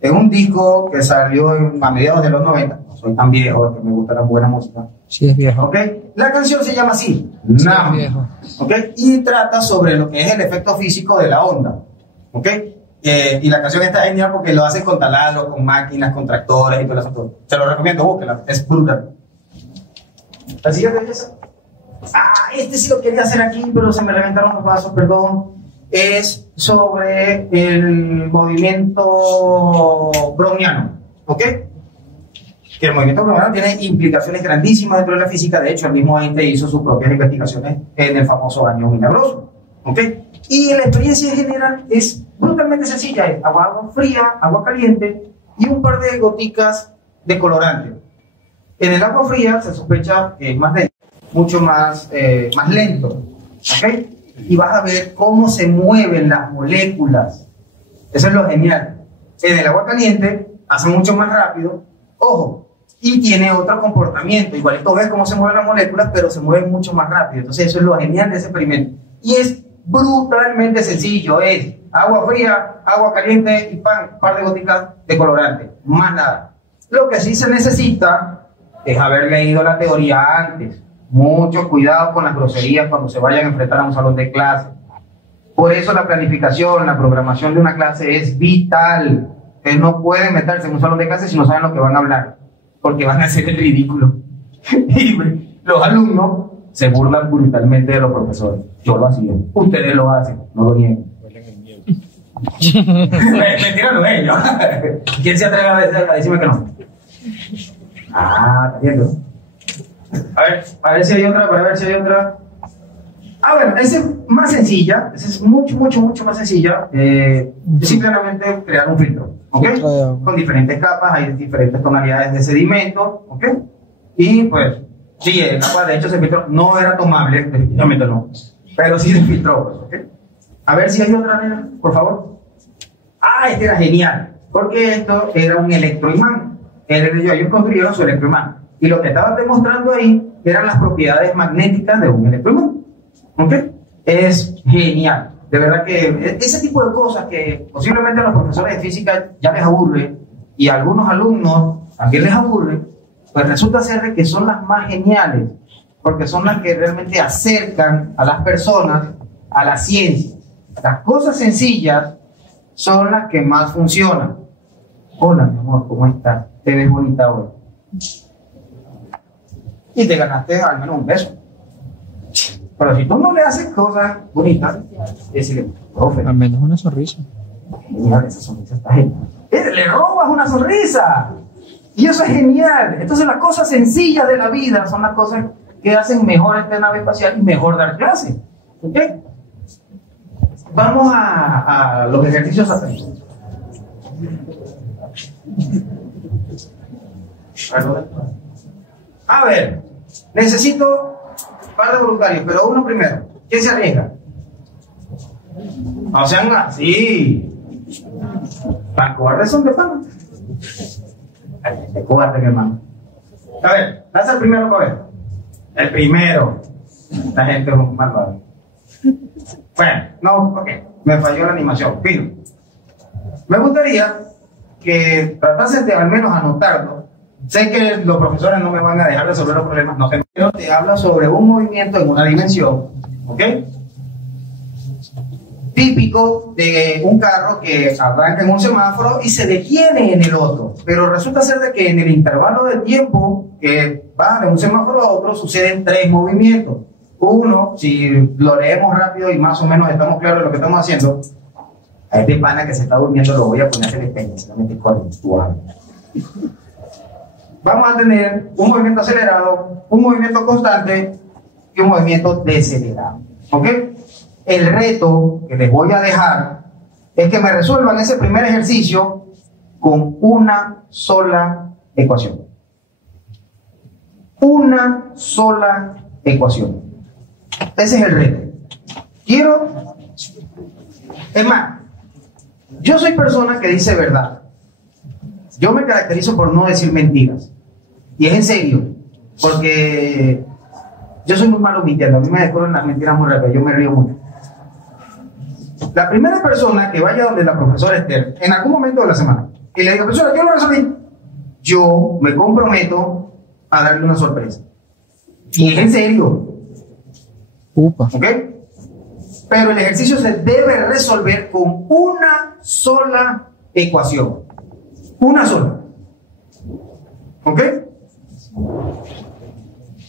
Es un disco que salió a mediados de los 90. No soy tan viejo, que me gusta la buena música. Sí, es viejo. ¿Ok? La canción se llama así, Sí, NAM. es viejo. ¿Ok? Y trata sobre lo que es el efecto físico de la onda. ¿Ok? Y la canción está genial porque lo hacen con taladros, con máquinas, con tractores y todo eso. Se lo recomiendo, búsquela. Es brutal. La siguiente belleza. Este sí lo quería hacer aquí, pero se me reventaron los vasos, perdón. Es sobre el movimiento browniano, ¿ok? Que el movimiento browniano tiene implicaciones grandísimas dentro de la física. De hecho, el mismo Einstein hizo sus propias investigaciones en el famoso año milagroso, ¿ok? Y la experiencia general es brutalmente sencilla: es agua fría, agua caliente y un par de goticas de colorante. En el agua fría se sospecha que es más lento, mucho más lento, ¿ok? Y vas a ver cómo se mueven las moléculas. Eso es lo genial. En el agua caliente hace mucho más rápido, ojo, y tiene otro comportamiento. Igualito ves cómo se mueven las moléculas, pero se mueven mucho más rápido. Entonces eso es lo genial de ese experimento. Y es brutalmente sencillo. Es agua fría, agua caliente y un par de goticas de colorante. Más nada. Lo que sí se necesita es haber leído la teoría antes. Mucho cuidado con las groserías cuando se vayan a enfrentar a un salón de clase. Por eso la planificación, la programación de una clase es vital. Ustedes no pueden meterse en un salón de clase si no saben lo que van a hablar, porque van a hacer el ridículo. Y los alumnos se burlan brutalmente de los profesores. Yo lo hacía. Ustedes lo hacen, no lo nieguen. Mentira no es, yo. ¿Quién se atreve a decirme que no? Está viendo. A ver si hay otra, para ver si hay otra. Bueno, esa es más sencilla, esa es mucho más sencilla. Simplemente crear un filtro, ¿ok? Con diferentes capas, hay diferentes tonalidades de sedimento, ¿ok? Y pues, sí, el agua de hecho se filtró, no era tomable, definitivamente no, pero sí se filtró, pues, ¿ok? A ver si hay otra, nena, por favor. Este era genial, porque esto era un electroimán. Ellos construyeron su electroimán, y lo que estaban demostrando ahí eran las propiedades magnéticas de un electroimán. ¿Ok? Es genial. De verdad que ese tipo de cosas que posiblemente a los profesores de física ya les aburre y a algunos alumnos también les aburre, pues resulta ser de que son las más geniales, porque son las que realmente acercan a las personas a la ciencia. Las cosas sencillas son las que más funcionan. Hola, mi amor, ¿cómo estás? Te ves bonita hoy. Y te ganaste al menos un beso. Pero si tú no le haces cosas bonitas, decirle, profe, al menos una sonrisa. Genial, esa sonrisa está genial. Le robas una sonrisa. Y eso es genial. Entonces las cosas sencillas de la vida son las cosas que hacen mejor esta nave espacial y mejor dar clase. ¿Ok? Vamos a los ejercicios a hacer. A ver, necesito par de voluntarios, pero uno primero. ¿Quién se arriesga? No sean así. Las cobardes son de pana. De cobarde, mi hermano. A ver, lanza el primero para ver. El primero. La gente es un malvado. Bueno, no, ok. Me falló la animación. Pido. Me gustaría que tratasen de al menos anotarlo. Sé que los profesores no me van a dejar resolver los problemas, no sé, pero te habla sobre un movimiento en una dimensión, ¿ok? Típico de un carro que arranca en un semáforo y se detiene en el otro, pero resulta ser de que en el intervalo de tiempo que va de un semáforo a otro suceden 3 movimientos. Uno, si lo leemos rápido y más o menos estamos claros de lo que estamos haciendo, a este pana que se está durmiendo lo voy a poner a hacer específicamente conceptual. Vamos a tener un movimiento acelerado, un movimiento constante y un movimiento decelerado. ¿Ok? El reto que les voy a dejar es que me resuelvan ese primer ejercicio con una sola ecuación. Una sola ecuación. Ese es el reto. Es más, yo soy persona que dice verdad. Yo me caracterizo por no decir mentiras. Y es en serio. Porque yo soy muy malo mintiendo. A mí me descubren las mentiras muy rápido. Yo me río mucho. La primera persona que vaya donde la profesora Esther, en algún momento de la semana, y le diga, profesora, yo lo resolví, yo me comprometo a darle una sorpresa. Y es en serio. ¿Ok? Pero el ejercicio se debe resolver con una sola ecuación. Una sola. ¿Ok?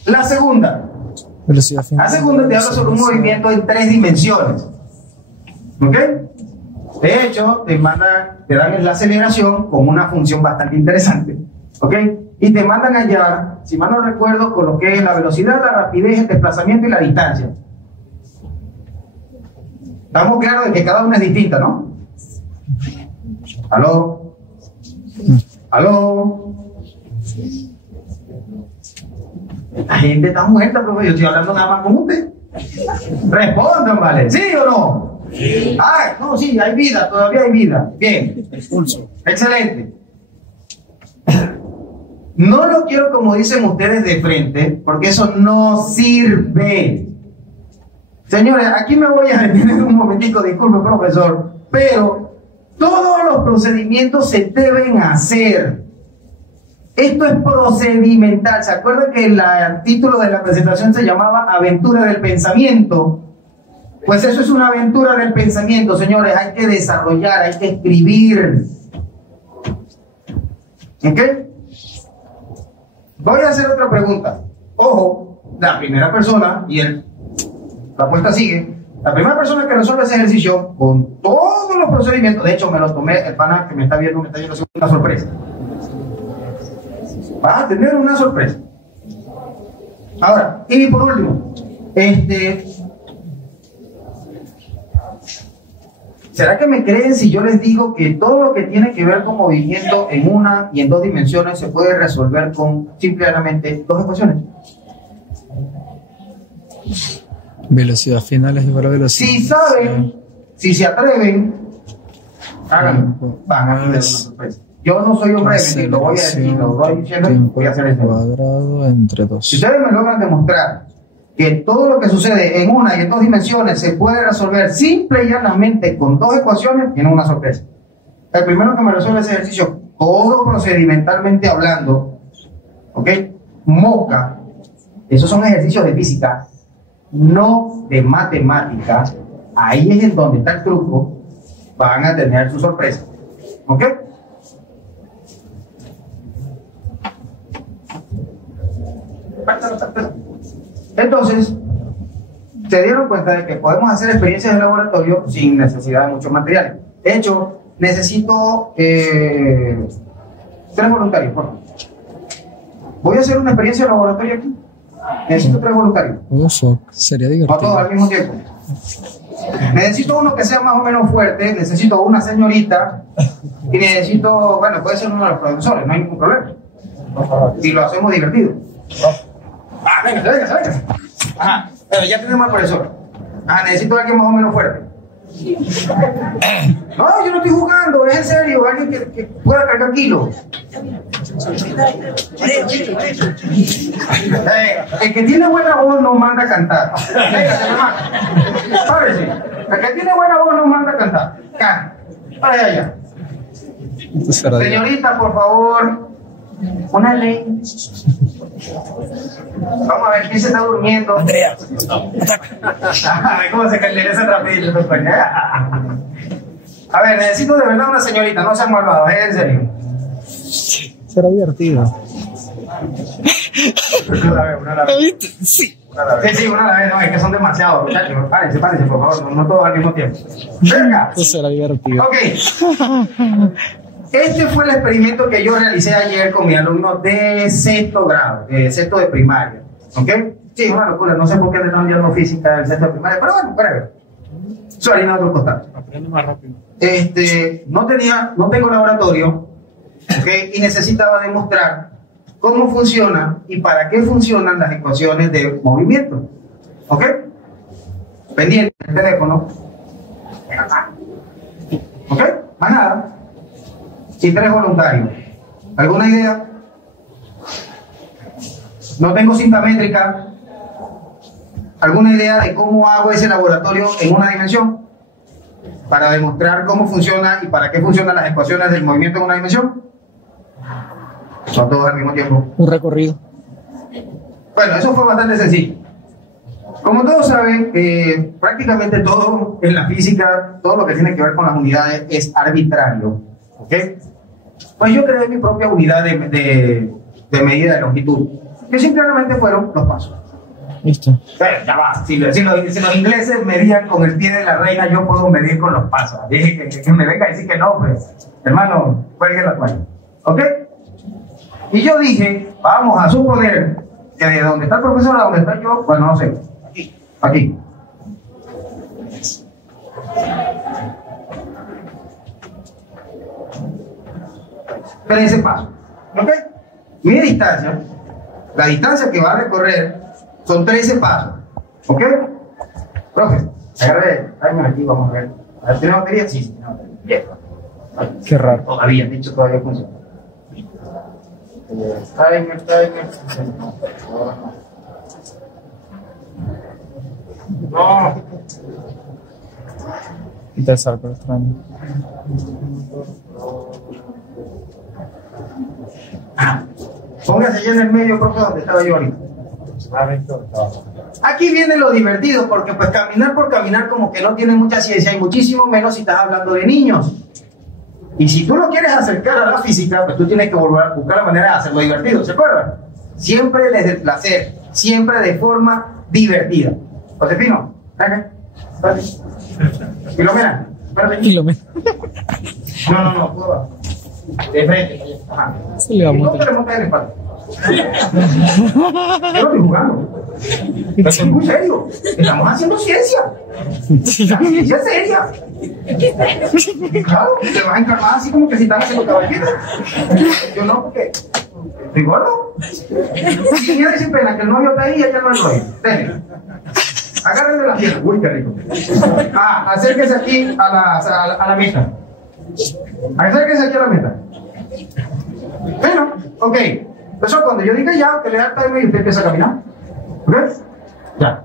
La segunda. La segunda te habla sobre un movimiento en 3 dimensiones. ¿Ok? De hecho, te dan la aceleración con una función bastante interesante. ¿Ok? Y te mandan a hallar, si mal no recuerdo, con lo que es la velocidad, la rapidez, el desplazamiento y la distancia. Estamos claros de que cada una es distinta, ¿no? ¿Aló? ¿Aló? La gente está muerta, profe. Yo estoy hablando nada más con usted. Respondan, ¿vale? ¿Sí o no? Sí. No, sí, hay vida, todavía hay vida. Bien. Expulso. Excelente. No lo quiero como dicen ustedes de frente, porque eso no sirve. Señores, aquí me voy a detener un momentico, disculpe, profesor, pero todos los procedimientos se deben hacer. Esto es procedimental. ¿Se acuerdan que el título de la presentación se llamaba Aventura del Pensamiento? Pues eso es una aventura del pensamiento, señores. Hay que desarrollar, hay que escribir. ¿Ok? Voy a hacer otra pregunta. Ojo, la primera persona, y la apuesta sigue. La primera persona que resuelve ese ejercicio con todos los procedimientos, de hecho me lo tomé, el pana que me está viendo una sorpresa. Va a tener una sorpresa. Ahora, y por último, ¿será que me creen si yo les digo que todo lo que tiene que ver con movimiento en una y en dos dimensiones se puede resolver con simplemente dos ecuaciones? Velocidad final es igual a velocidad. Si saben, si se atreven, háganlo. Van a tener una sorpresa. Yo no soy hombre de mentir, lo voy a decir, lo voy diciendo y voy a hacer esto. Cuadrado entre 2. Si ustedes me logran demostrar que todo lo que sucede en una y en dos dimensiones se puede resolver simple y llanamente con dos ecuaciones, tienen una sorpresa. El primero que me resuelve ese ejercicio, todo procedimentalmente hablando, ¿ok? Moca, esos son ejercicios de física, no de matemática. Ahí es en donde está el truco. Van a tener su sorpresa, ¿ok? Entonces, se dieron cuenta de que podemos hacer experiencias de laboratorio sin necesidad de muchos materiales. De hecho, necesito 3 voluntarios, por favor. Voy a hacer una experiencia de laboratorio aquí. Necesito 3 voluntarios. Sería No divertido. todos al mismo tiempo. Necesito uno que sea más o menos fuerte, necesito una señorita y necesito, bueno, puede ser uno de los profesores, no hay ningún problema. Y lo hacemos divertido. Venga. Ajá, pero ya tenemos al profesor. Ajá, necesito a alguien más o menos fuerte. No, yo no estoy jugando, es en serio, alguien que pueda cargar kilos. El que tiene buena voz no manda a cantar. Venga, párese. El que tiene buena voz no manda a cantar. Canta. Para allá. Señorita, por favor, una ley. Vamos a ver quién se está durmiendo. Andrea. ¿Cómo se caldereza rapidito? A ver, necesito de verdad una señorita, no sean malvados, en serio. Será divertido. Una a la vez. Sí. Sí, una a la vez, no, es que son demasiados, muchachos. Párense, por favor, no todos al mismo tiempo. Venga. Eso será divertido. Ok. Este fue el experimento que yo realicé ayer con mi alumno de sexto grado, sexto de primaria. ¿Ok? Sí, una locura, no sé por qué le están dando física del sexto de primaria, pero bueno, para ver. Su harina de otro costal. Aprende más rápido. No tengo laboratorio, ¿ok? Y necesitaba demostrar cómo funciona y para qué funcionan las ecuaciones de movimiento. ¿Ok? Pendiente el teléfono. ¿Ok? Más nada. Y 3 voluntarios. ¿Alguna idea? No tengo cinta métrica. ¿Alguna idea de cómo hago ese laboratorio en una dimensión? Para demostrar cómo funciona y para qué funcionan las ecuaciones del movimiento en una dimensión. Son todos al mismo tiempo. Un recorrido. Bueno, eso fue bastante sencillo. Como todos saben, prácticamente todo en la física, todo lo que tiene que ver con las unidades es arbitrario. ¿Ok? Pues yo creé mi propia unidad de medida de longitud, que simplemente fueron los pasos. Listo. Ya va, si los ingleses medían con el pie de la reina, yo puedo medir con los pasos. Dije que me venga a decir que no, pues, hermano, cuelgue la toalla. ¿Ok? Y yo dije, vamos a suponer que de donde está el profesor a donde está yo, bueno, no sé, aquí. Pero ese paso, ¿ok? Mi distancia, la distancia que va a recorrer son 13 pasos, ¿ok? Profe, agarre, tráeme aquí, vamos a ver. A ver, ¿tiene batería? Sí, tiene batería. Bien. Qué raro. Todavía, dicho, todavía funciona. Timer. No. Te salgo extraño. Póngase ya en el medio, profe, donde estaba yo ahorita. Aquí viene lo divertido, porque pues caminar por caminar como que no tiene mucha ciencia y muchísimo menos si estás hablando de niños. Y si tú lo quieres acercar a la física, pues tú tienes que buscar la manera de hacerlo divertido, ¿se acuerdan? Siempre desde el placer, siempre de forma divertida. Josefino, espérate. Filomena, espérate. Filomena. No, tú vas. De frente. Ajá. Se le va a ¿Y cómo montar. te le montas en la espalda? Yo no estoy jugando. Esto es muy serio. Estamos haciendo ciencia. La ciencia es seria. Claro, te vas a encarnar así como que si estás haciendo caballito. Yo no, porque estoy gordo. Si quiere sin pena que el novio está ahí, ella no es novio. Dele. Agárrenle la pierna. Uy, qué rico. Acérquese aquí a la mesa. Acérquese aquí a la mesa. Bueno, ok. Eso cuando yo diga ya, que le da el time y usted empieza a caminar. ¿Ok? Ya.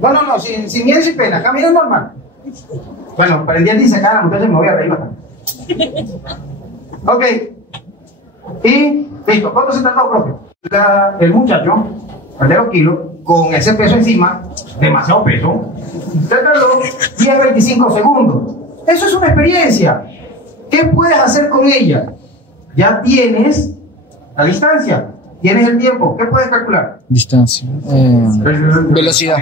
No, sin miedo y sin pena. Camina normal. Bueno, para el día dice acá, la muchacha me voy a reír bastante. Ok. Y listo. ¿Cuánto se tardó, profe? El muchacho, el de los kilos, con ese peso encima, demasiado peso, se tardó 10-25 segundos. Eso es una experiencia. ¿Qué puedes hacer con ella? Ya tienes la distancia, tienes el tiempo. ¿Qué puedes calcular? Distancia. Velocidad.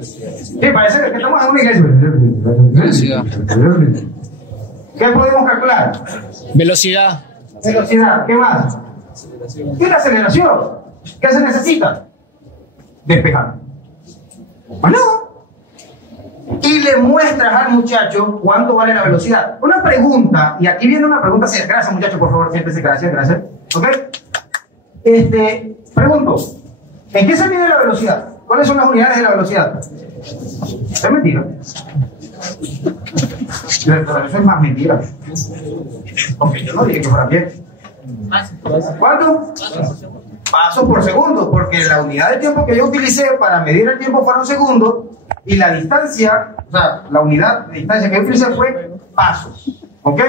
Sí, parece que estamos en una iglesia. Velocidad. ¿Qué podemos calcular? Velocidad. Velocidad. ¿Qué más? ¿Qué es la aceleración? ¿Qué se necesita? Despejar. Bueno. Y le muestras al muchacho cuánto vale la velocidad. Una pregunta, y aquí viene una pregunta seria. Gracias, muchacho, por favor, siéntese. Gracias. ¿Ok? Pregunto, ¿en qué se mide la velocidad? ¿Cuáles son las unidades de la velocidad? Es mentira. Eso es más mentira. Aunque yo no dije que fuera bien. ¿Cuánto? Pasos por segundo, porque la unidad de tiempo que yo utilicé para medir el tiempo fueron segundos y la distancia, o sea, la unidad de distancia que yo utilicé fue pasos. ¿Ok?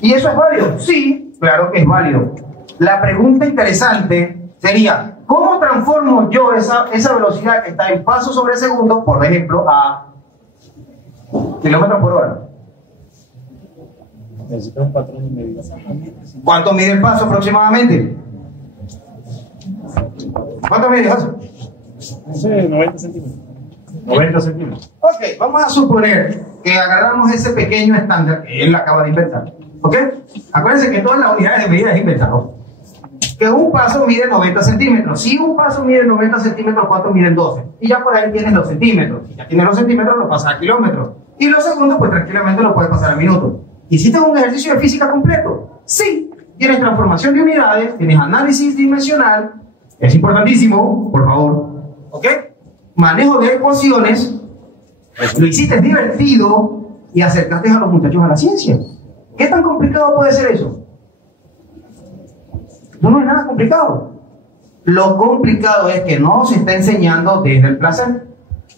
¿Y eso es válido? Sí, claro que es válido. La pregunta interesante sería, ¿cómo transformo yo esa velocidad que está en pasos sobre segundo, por ejemplo, a kilómetros por hora? Necesito un patrón de medida. ¿Cuánto mide el paso aproximadamente? ¿Cuánto mide eso? No sé, 90 centímetros. 90 centímetros. Ok, vamos a suponer que agarramos ese pequeño estándar que él acaba de inventar. ¿Ok? Acuérdense que todas las unidades de medida es inventado. Que un paso mide 90 centímetros. Si un paso mide 90 centímetros, ¿cuántos miden 12? Y ya por ahí tienes los centímetros. Si ya tienes los centímetros, lo pasas a kilómetros. Y los segundos, pues tranquilamente lo puedes pasar a minutos. ¿Hiciste un ejercicio de física completo? Sí. Tienes transformación de unidades, tienes análisis dimensional. Es importantísimo, por favor. ¿Ok? Manejo de ecuaciones. Lo hiciste divertido y acercaste a los muchachos a la ciencia. ¿Qué tan complicado puede ser eso? No es nada complicado. Lo complicado es que no se está enseñando desde el placer.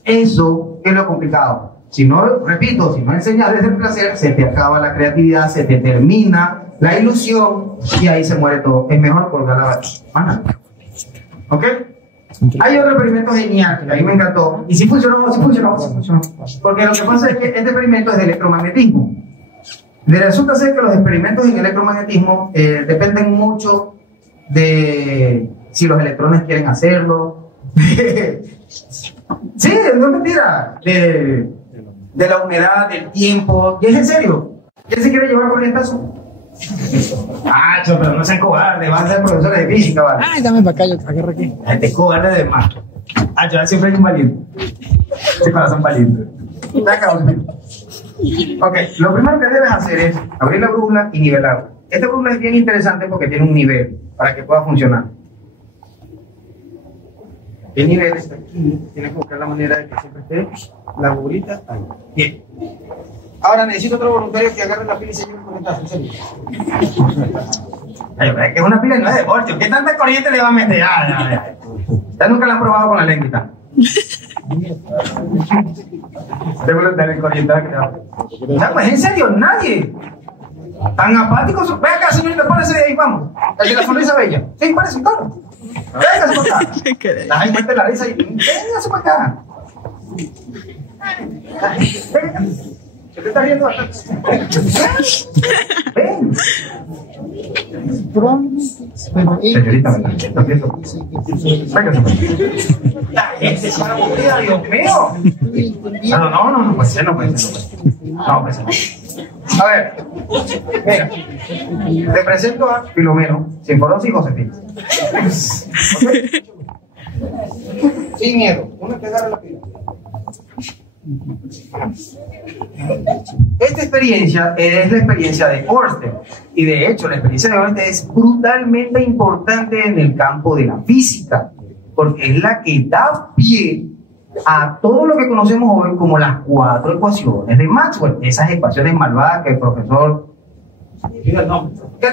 Eso es lo complicado. Si no, repito, si no enseñas desde el placer, se te acaba la creatividad, se te termina la ilusión y ahí se muere todo. Es mejor colgar la mano. ¿Ok? Hay otro experimento genial que a mí me encantó. Y sí funcionó. Porque lo que pasa es que este experimento es de electromagnetismo. Resulta ser que los experimentos en electromagnetismo dependen mucho de si los electrones quieren hacerlo. Sí, no es mentira. De la humedad, del tiempo. Y es en serio. ¿Quién se quiere llevar corrientazo? Pero no sean cobardes, van a ser profesores de física, ¿vale? Ay, dame para acá, yo agarro aquí. Este cobarde de más. Siempre hay un valiente. Este corazón valiente. Ok, lo primero que debes hacer es abrir la brújula y nivelarla. Esta brújula es bien interesante porque tiene un nivel para que pueda funcionar. El nivel está aquí, tienes que buscar la manera de que siempre esté la brújula ahí. Bien. Ahora necesito otro voluntario que agarre la pila y se lleve el corrientazo, en serio. Es que es una pila y no es de voltio. ¿Qué tanta corriente le va a meter? Ya nunca la han probado con la lengüita. Debo darle el corrientazo que le va a meter. Pues en serio, nadie. Tan apáticos. Ven acá, señorita, párese de ahí, vamos. El de la sonrisa bella. Sí, párese, claro. Véngase para acá. Ay, mete la risa y véngase para acá. Venga. ¿Qué te estás riendo acá? Ven. Probablemente. Pero Señorita, ¿verdad? ¿Estás viendo? Véngase. Este es para aburrida, Dios mío. No puede ser, no puede ser. No puede ser. A ver, mira, te presento a Filomeno, Sinforosa y Josefina. ¿Okay? Sin miedo, uno que agarra la pila. Esta experiencia es la experiencia de Ørsted, y de hecho la experiencia de Ørsted es brutalmente importante en el campo de la física, porque es la que da pie a todo lo que conocemos hoy como las 4 ecuaciones de Maxwell, esas ecuaciones malvadas que el profesor, que el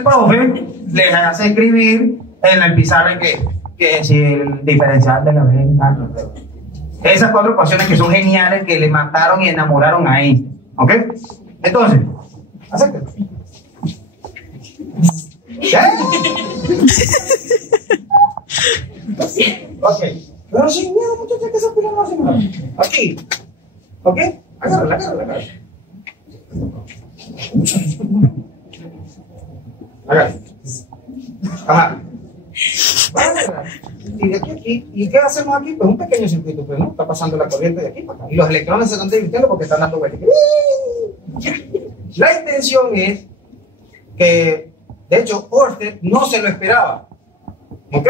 profe les hace escribir en el pizarra que si el diferencial de la vena, esas 4 ecuaciones que son geniales, que le mataron y enamoraron a Einstein. ¿Ok? Entonces, acércate. ¿Qué? Ok. Pero sin miedo, muchachos, que esa pila no hace nada. Aquí. ¿Ok? Agárrala. Agárrala. Ajá. Y de aquí a aquí. ¿Y qué hacemos aquí? Pues un pequeño circuito, pues, ¿no? Está pasando la corriente de aquí para acá. Y los electrones se están divirtiendo porque están dando vueltas. La intención es que, de hecho, Ørsted no se lo esperaba. ¿Ok?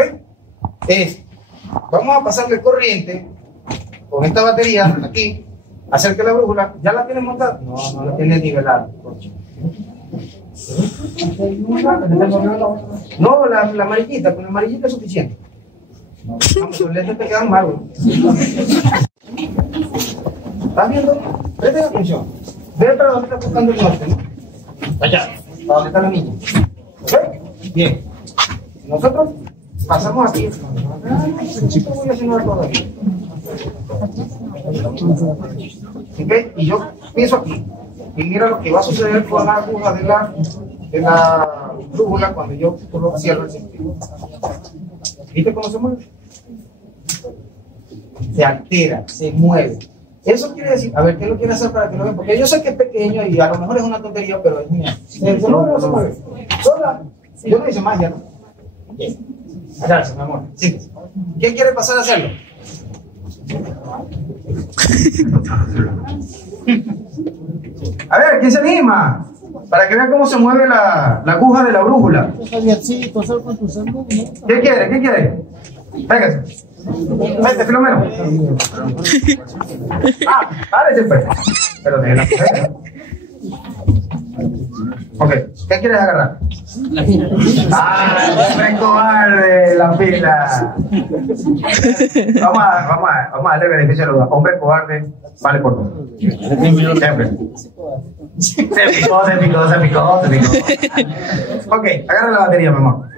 Vamos a pasarle corriente con esta batería aquí, hacer que la brújula, ¿ya la tiene montada? No la tiene nivelada. No, la amarillita, con la amarillita es suficiente. No, los lentes te quedan mal, ¿estás viendo? Presta atención. Ve para dónde está buscando el norte, ¿no? Allá, para dónde está la niña. ¿Ok? Bien. Nosotros pasamos aquí. Voy a hacer una todavía. ¿Ok? Y yo pienso aquí. Y mira lo que va a suceder con la aguja de la brújula cuando yo cierro el circuito. ¿Viste cómo se mueve? Se altera, se mueve. Eso quiere decir, a ver, ¿qué lo quiere hacer para que lo vean? Porque yo sé que es pequeño y a lo mejor es una tontería, pero es mía. Se mueve o no se mueve. Sola. Yo no hice magia, ¿no? Bien. Gracias, mi amor. Sí. ¿Quién quiere pasar a hacerlo? A ver, ¿quién se anima? Para que vean cómo se mueve la aguja de la brújula. ¿Qué quiere? ¿Qué quiere? Véngase. Vete, Filomeno. Párese, pues. Pero de la mujer. Ok, ¿qué quieres agarrar? ¡Hombre cobarde! La pila. Vamos a darle beneficio a los dos. Hombre cobarde, vale por dos. Siempre. Se picó. Ok, agarra la batería, mi amor.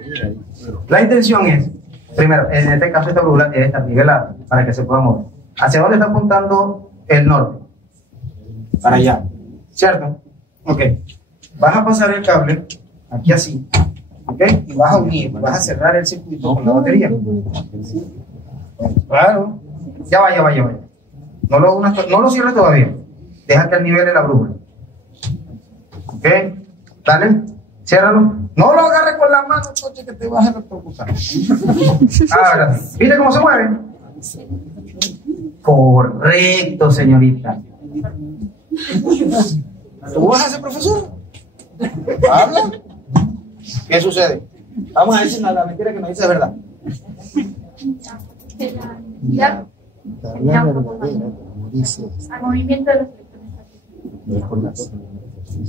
La intención es, primero, en este caso esta brújula debe estar nivelada para que se pueda mover. ¿Hacia dónde está apuntando el norte? Para allá, ¿cierto? Ok. Vas a pasar el cable aquí así, ¿ok? Y vas a unir, vas a cerrar el circuito con la batería. Claro. Ya va. No lo cierres todavía. Deja que al nivel de la brújula. ¿Ok? Dale, ciérralo. No lo agarres con la mano, coche, que te vas a electrocutar. Ahora, ¿viste cómo se mueve? Correcto, señorita. ¿Tú vas a ser profesor? ¿Habla? ¿Qué sucede? Vamos a ver si la mentira que nos dice es verdad. Al movimiento de los electrones.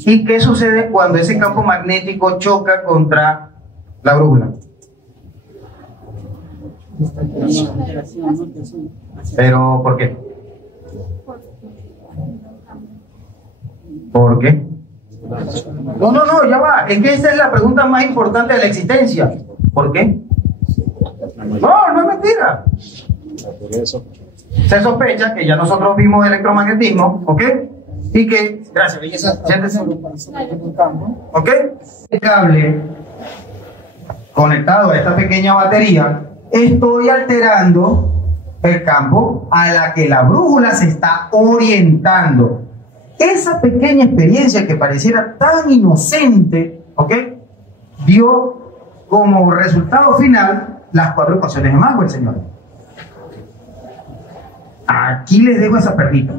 ¿Y qué sucede cuando ese campo magnético choca contra la brújula? ¿Pero por qué? ¿Por qué? No, ya va. Es que esa es la pregunta más importante de la existencia. ¿Por qué? No es mentira. Se sospecha que ya nosotros vimos electromagnetismo, ¿ok? y que, gracias, belleza, siéntese. ¿Ok? El cable conectado a esta pequeña batería, estoy alterando el campo a la que la brújula se está orientando. Esa pequeña experiencia que pareciera tan inocente, ¿ok?, dio como resultado final las 4 ecuaciones de Maxwell, señores. Aquí les dejo esa perlita,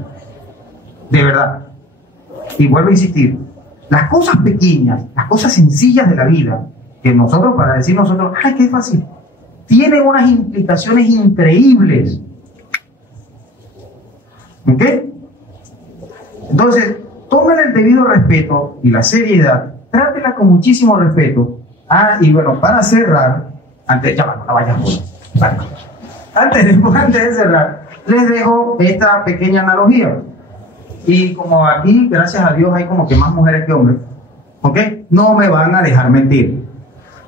de verdad. Y vuelvo a insistir, las cosas pequeñas, las cosas sencillas de la vida, que nosotros, para decir nosotros, ¡ay, qué fácil!, tienen unas implicaciones increíbles. ¿Ok? Entonces, tómenle el debido respeto y la seriedad, trátela con muchísimo respeto. Y bueno, para cerrar, antes de cerrar, les dejo esta pequeña analogía. Y como aquí, gracias a Dios, hay como que más mujeres que hombres, ¿ok?, no me van a dejar mentir.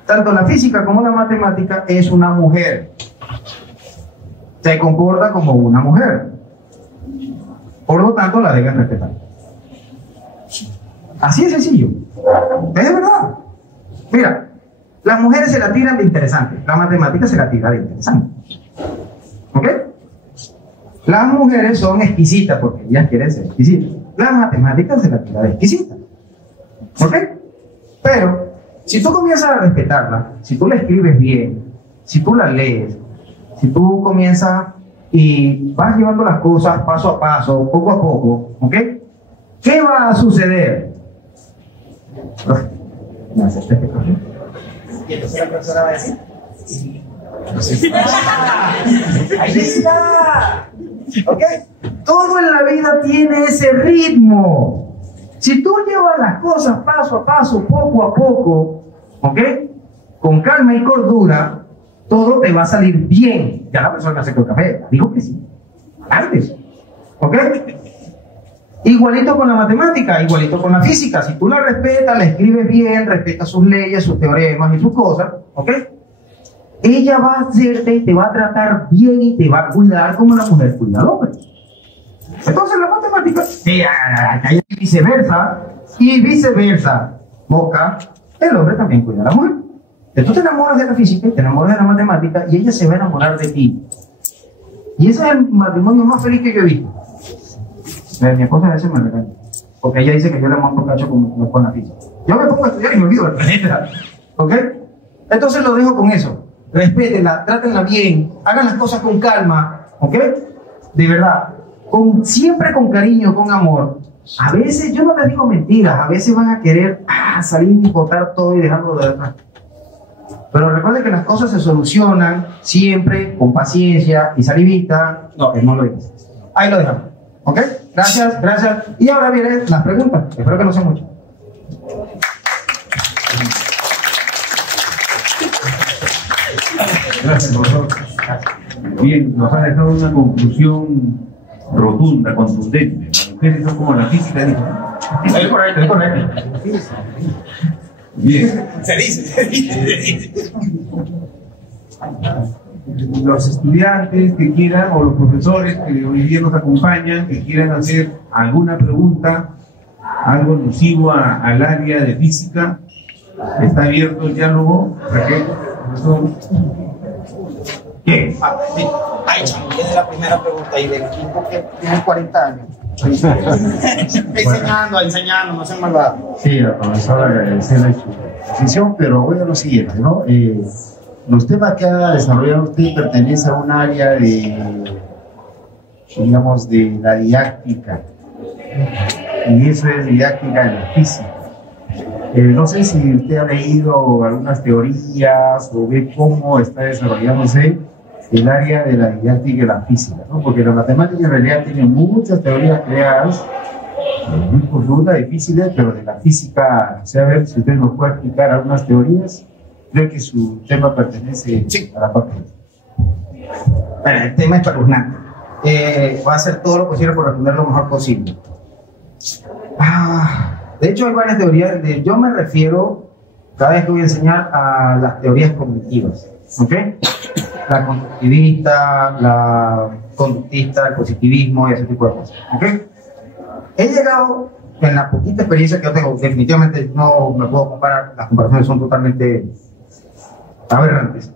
Tanto la física como la matemática es una mujer. Se comporta como una mujer. Por lo tanto, la deben respetar. Así de sencillo. Es de verdad. Mira, las mujeres se la tiran de interesante. La matemática se la tira de interesante. ¿Ok? Las mujeres son exquisitas porque ellas quieren ser exquisitas. La matemática se la tira de exquisita. ¿Ok? Pero si tú comienzas a respetarla, si tú la escribes bien, si tú la lees, si tú comienzas y vas llevando las cosas paso a paso, poco a poco, ¿ok?, ¿qué va a suceder? ¿Y entonces la profesora va a decir? ¡Ahí está! ¿Ok? Todo en la vida tiene ese ritmo. Si tú llevas las cosas paso a paso, poco a poco, ¿ok?, con calma y cordura, todo te va a salir bien. Ya la persona se el café, dijo que sí. Antes. ¿Ok? Igualito con la matemática, igualito con la física. Si tú la respetas, la escribes bien, respetas sus leyes, sus teoremas y sus cosas, ¿ok?, ella va a hacerte y te va a tratar bien y te va a cuidar como la mujer cuida al hombre. Entonces la matemática, y viceversa, Boca, el hombre también cuida a la mujer. Tú te enamoras de la física y te enamoras de la matemática y ella se va a enamorar de ti. Y ese es el matrimonio más feliz que yo he visto. Mi esposa a veces me regaña, porque ella dice que yo le monto cacho con la física. Yo me pongo a estudiar y me olvido del planeta. ¿Ok? Entonces lo dejo con eso. Respétenla, trátenla bien, hagan las cosas con calma. ¿Ok? De verdad. Siempre con cariño, con amor. A veces, yo no les digo mentiras, a veces van a querer salir y botar todo y dejarlo de atrás. Pero recuerden que las cosas se solucionan siempre con paciencia y salivita. No lo digas. Ahí lo dejamos. ¿Ok? Gracias, gracias. Y ahora vienen las preguntas. Espero que no sean muchas. Gracias, profesor. Bien, nos ha dejado una conclusión rotunda, contundente. Las mujeres son como la física, dijo. Es correcto, es correcto. Bien. Se dice. Los estudiantes que quieran, o los profesores que hoy día nos acompañan, que quieran hacer alguna pregunta, algo alusivo al área de física, está abierto el diálogo. Raquel, profesor. ¿Qué? Ay, chamo, tiene la primera pregunta y del equipo que tiene 40 años. enseñando, no sean malvados. Sí, la profesora agradecer la exposición, pero voy a lo siguiente, ¿no? Los temas que ha desarrollado usted pertenecen a un área de, digamos, de la didáctica, y eso es didáctica en la física. No sé si usted ha leído algunas teorías o ve cómo está desarrollándose el área de la didáctica y la física, ¿no? Porque la matemática en realidad tiene muchas teorías creadas, muy profundas, difíciles, pero de la física, o sea, a ver si usted nos puede explicar algunas teorías. Creo que su tema pertenece a la parte. Bueno, el tema es espeluznante. Voy a hacer todo lo posible por responder lo mejor posible. De hecho, hay varias teorías. Yo me refiero, cada vez que voy a enseñar, a las teorías cognitivas. ¿Ok? La constructivista, la conductista, el positivismo y ese tipo de cosas. ¿Ok? he llegado, en la poquita experiencia que yo tengo, definitivamente no me puedo comparar, las comparaciones son totalmente aberrantes,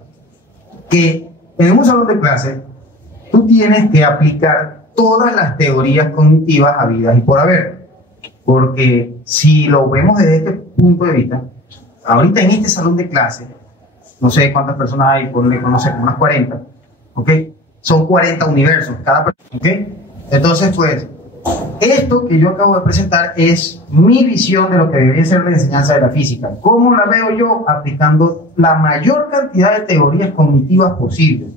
que en un salón de clase tú tienes que aplicar todas las teorías cognitivas habidas y por haber, porque si lo vemos desde este punto de vista, ahorita en este salón de clase, no sé cuántas personas hay, no sé, como unas 40, ¿ok? Son 40 universos, cada persona, ¿ok? Entonces, pues, esto que yo acabo de presentar es mi visión de lo que debería ser la enseñanza de la física. ¿Cómo la veo yo? Aplicando la mayor cantidad de teorías cognitivas posibles.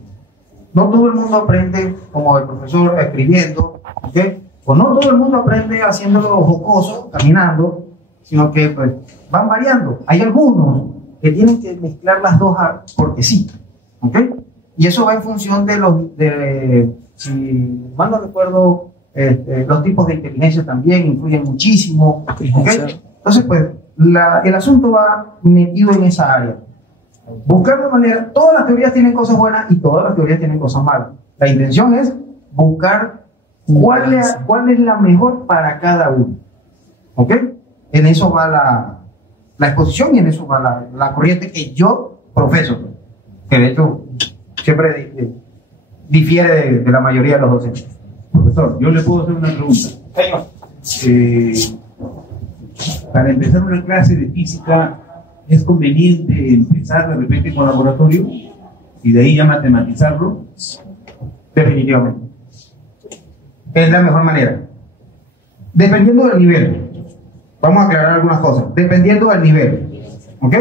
No todo el mundo aprende como el profesor escribiendo, ¿ok? O no todo el mundo aprende haciéndolo jocoso, caminando, sino que pues, van variando. Hay algunos que tienen que mezclar las dos porque sí, ¿ok? Y eso va en función de si mal no recuerdo, los tipos de inteligencia también influyen muchísimo, ¿okay? Entonces, pues, el asunto va metido en esa área. Buscar una manera, todas las teorías tienen cosas buenas y todas las teorías tienen cosas malas. La intención es buscar cuál es la mejor para cada uno, ¿ok? En eso va la exposición y en eso va la corriente que yo profeso, que de hecho siempre difiere de la mayoría de los docentes. Profesor, yo le puedo hacer una pregunta. Señor. Para empezar una clase de física, ¿es conveniente empezar de repente con laboratorio y de ahí ya matematizarlo? Definitivamente. Es la mejor manera. Dependiendo del nivel. Vamos a aclarar algunas cosas. Dependiendo del nivel. ¿Ok?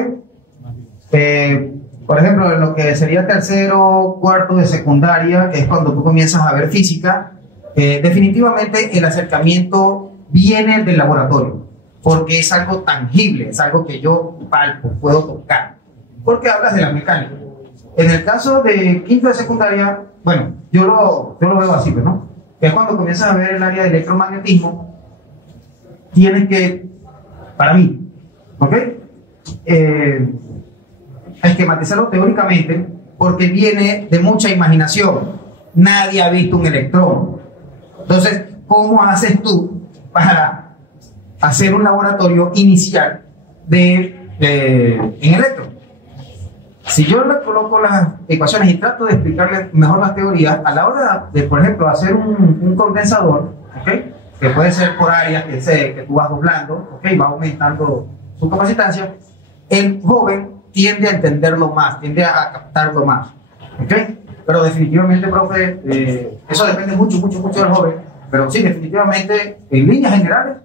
Por ejemplo, en lo que sería tercero, cuarto de secundaria, que es cuando tú comienzas a ver física, definitivamente el acercamiento viene del laboratorio, porque es algo tangible, es algo que yo palpo, puedo tocar, porque hablas de la mecánica. En el caso de quinto de secundaria, bueno, yo lo veo así, ¿no? Que es cuando comienzas a ver el área de electromagnetismo, tienes que, para mí, ¿ok? Esquematizarlo teóricamente, porque viene de mucha imaginación. Nadie ha visto un electrón. Entonces, ¿cómo haces tú para hacer un laboratorio inicial en electron? Si yo le coloco las ecuaciones y trato de explicarle mejor las teorías, a la hora de, por ejemplo, hacer un condensador, ¿okay? Que puede ser por áreas que tú vas doblando, ¿okay? Va aumentando su capacitancia, el joven tiende a entenderlo más, tiende a captarlo más, ¿okay? Pero definitivamente, profe, eso depende mucho del joven, pero sí, definitivamente, en líneas generales,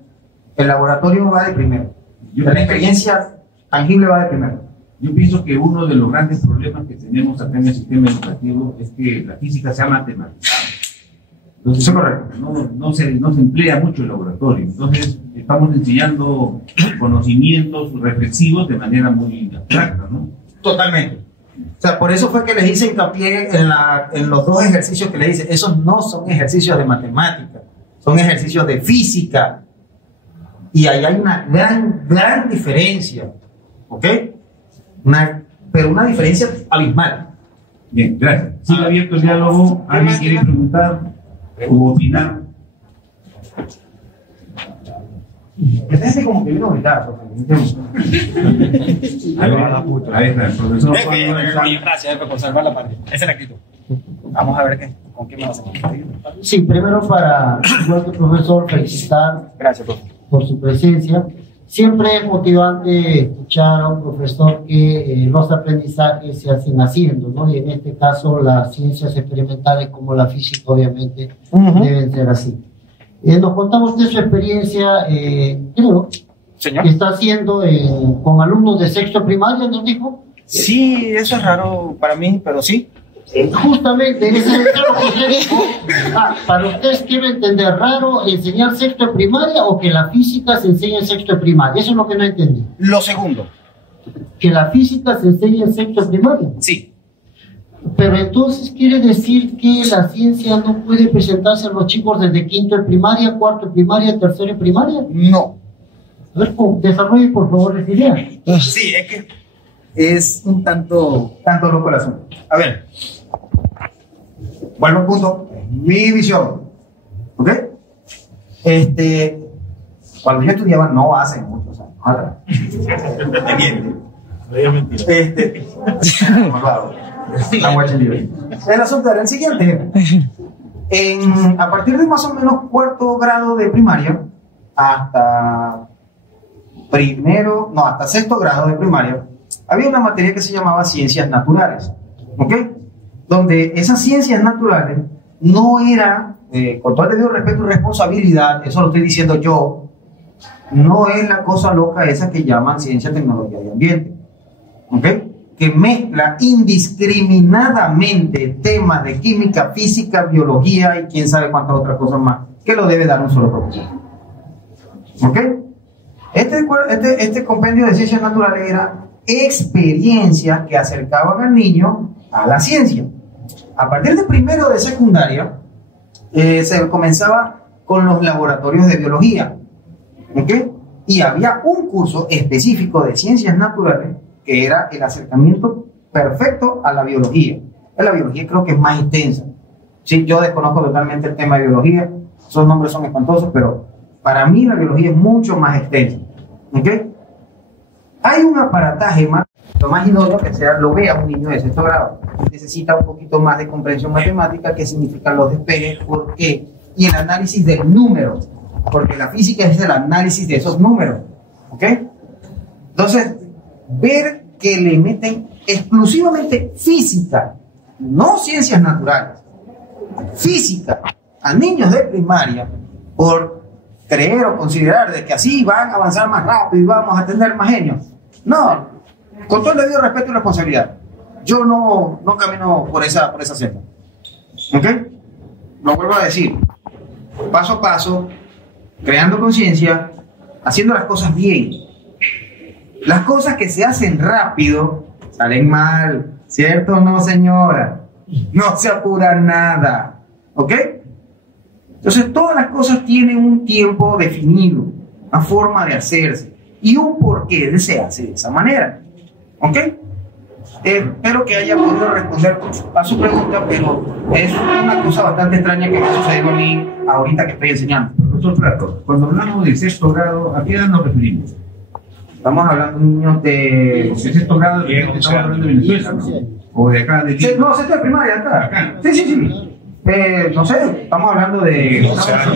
el laboratorio va de primero. La experiencia tangible va de primero. Yo pienso que uno de los grandes problemas que tenemos acá en el sistema educativo es que la física se ha matematizado. Entonces, sí, correcto. No se emplea mucho el laboratorio. Entonces, estamos enseñando conocimientos reflexivos de manera muy abstracta, ¿no? Totalmente. O sea, por eso fue que les hice hincapié en los dos ejercicios que les hice. Esos no son ejercicios de matemática, son ejercicios de física. Y ahí hay una gran diferencia. ¿Ok? Pero una diferencia abismal. Bien, gracias. Sigue abierto el diálogo. ¿Alguien quiere preguntar o opinar? Este como que vino a gritar. Ahí está, el profesor. Oye, gracias por conservar la parte. Esa es la actitud. Vamos a ver con qué me vas a hacer. Sí, primero para, igual que el profesor, felicitar Gracias, profe. por su presencia. Siempre es motivante escuchar a un profesor que los aprendizajes se hacen haciendo, ¿no? Y en este caso las ciencias experimentales como la física obviamente deben ser así. Nos contamos de su experiencia, creo, Señor. que está haciendo con alumnos de sexto primaria, ¿nos dijo? Sí, eso es raro para mí, pero sí. Justamente, ese es lo que usted dijo. Para ustedes, quiero entender, ¿raro enseñar sexto de primaria o que la física se enseña en sexto de primaria? Eso es lo que no entendí. Lo segundo. ¿Que la física se enseña en sexto de primaria? Sí. Pero entonces quiere decir que la ciencia no puede presentarse a los chicos desde quinto de primaria, cuarto de primaria, tercero de primaria. No. A ver, desarrolle por favor esa idea. Sí, es que es un tanto loco el asunto. A ver, vuelvo al punto, mi visión, ¿ok? Cuando yo estudiaba, no hace muchos años atrás. El asunto era el siguiente. A partir de más o menos cuarto grado de primaria hasta sexto grado de primaria, había una materia que se llamaba ciencias naturales, ¿ok? Donde esas ciencias naturales no era, con todo el debido respeto y responsabilidad, eso lo estoy diciendo yo, no es la cosa loca esa que llaman ciencia, tecnología y ambiente, ¿ok? Que mezcla indiscriminadamente temas de química, física, biología y quién sabe cuántas otras cosas más, que lo debe dar un solo profesor. ¿Ok? Este compendio de ciencias naturales era experiencias que acercaban al niño a la ciencia. A partir de primero de secundaria, se comenzaba con los laboratorios de biología. ¿Ok? Y había un curso específico de ciencias naturales que era el acercamiento perfecto a la biología. La biología creo que es más extensa. Sí, yo desconozco totalmente el tema de biología, esos nombres son espantosos, pero para mí la biología es mucho más extensa. ¿Ok? Hay un aparataje más, lo más idóneo que sea, lo vea un niño de sexto grado. Necesita un poquito más de comprensión matemática, que significan los despejes, por qué, y el análisis del número, porque la física es el análisis de esos números. ¿Ok? Entonces, ver que le meten exclusivamente física, no ciencias naturales, física a niños de primaria, por creer o considerar de que así van a avanzar más rápido y vamos a tener más genios. No, con todo el debido respeto y responsabilidad, yo no camino por esa senda. ¿Ok? Lo vuelvo a decir, paso a paso, creando conciencia, haciendo las cosas bien. Las cosas que se hacen rápido salen mal, ¿cierto o no, señora? No se apura nada, ¿ok? Entonces, todas las cosas tienen un tiempo definido, una forma de hacerse y un porqué se hace de esa manera, ¿ok? Espero que haya podido responder a su pregunta, pero es una cosa bastante extraña que me ha sucedido a mí ahorita que estoy enseñando. Profesor Prato, cuando hablamos de sexto grado, ¿a qué edad nos referimos? Estamos hablando de niños de sexto grado, estamos hablando de Venezuela, ¿no? O de acá, de Lima. No, sexto de primaria, acá. Sí. No sé, estamos hablando de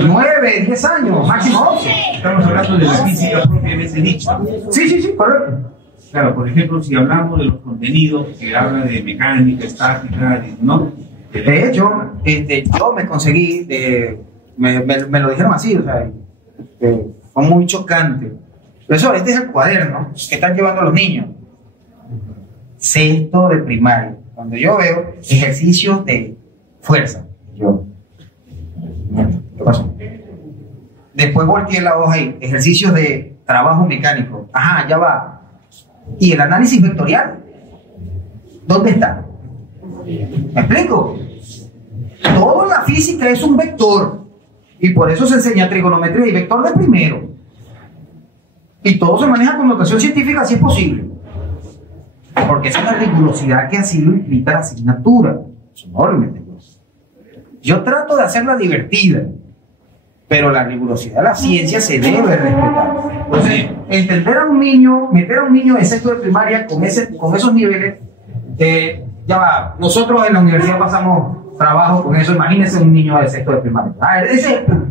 9, 10 años, máximo 11. Estamos hablando de la física propiamente dicha. Sí, correcto. Claro, por ejemplo, si hablamos de los contenidos que habla de mecánica, estática, ¿no? De hecho, yo me conseguí, me lo dijeron así, o sea, fue muy chocante. Eso, este es el cuaderno que están llevando los niños. Sexto de primaria. Cuando yo veo ejercicios de fuerza, ¿qué pasó? Después volteé la hoja ahí, ejercicios de trabajo mecánico. Ajá, ya va. ¿Y el análisis vectorial? ¿Dónde está? ¿Me explico? Toda la física es un vector. Y por eso se enseña trigonometría y vector de primero. Y todo se maneja con notación científica si es posible. Porque esa es la rigurosidad que así lo implica la asignatura. Es enorme. Yo trato de hacerla divertida, pero la rigurosidad de la ciencia se debe respetar. Entonces, entender a un niño, meter a un niño de sexto de primaria con esos niveles, ya va, nosotros en la universidad pasamos trabajo con eso, imagínense un niño de sexto de primaria. Ese es el punto.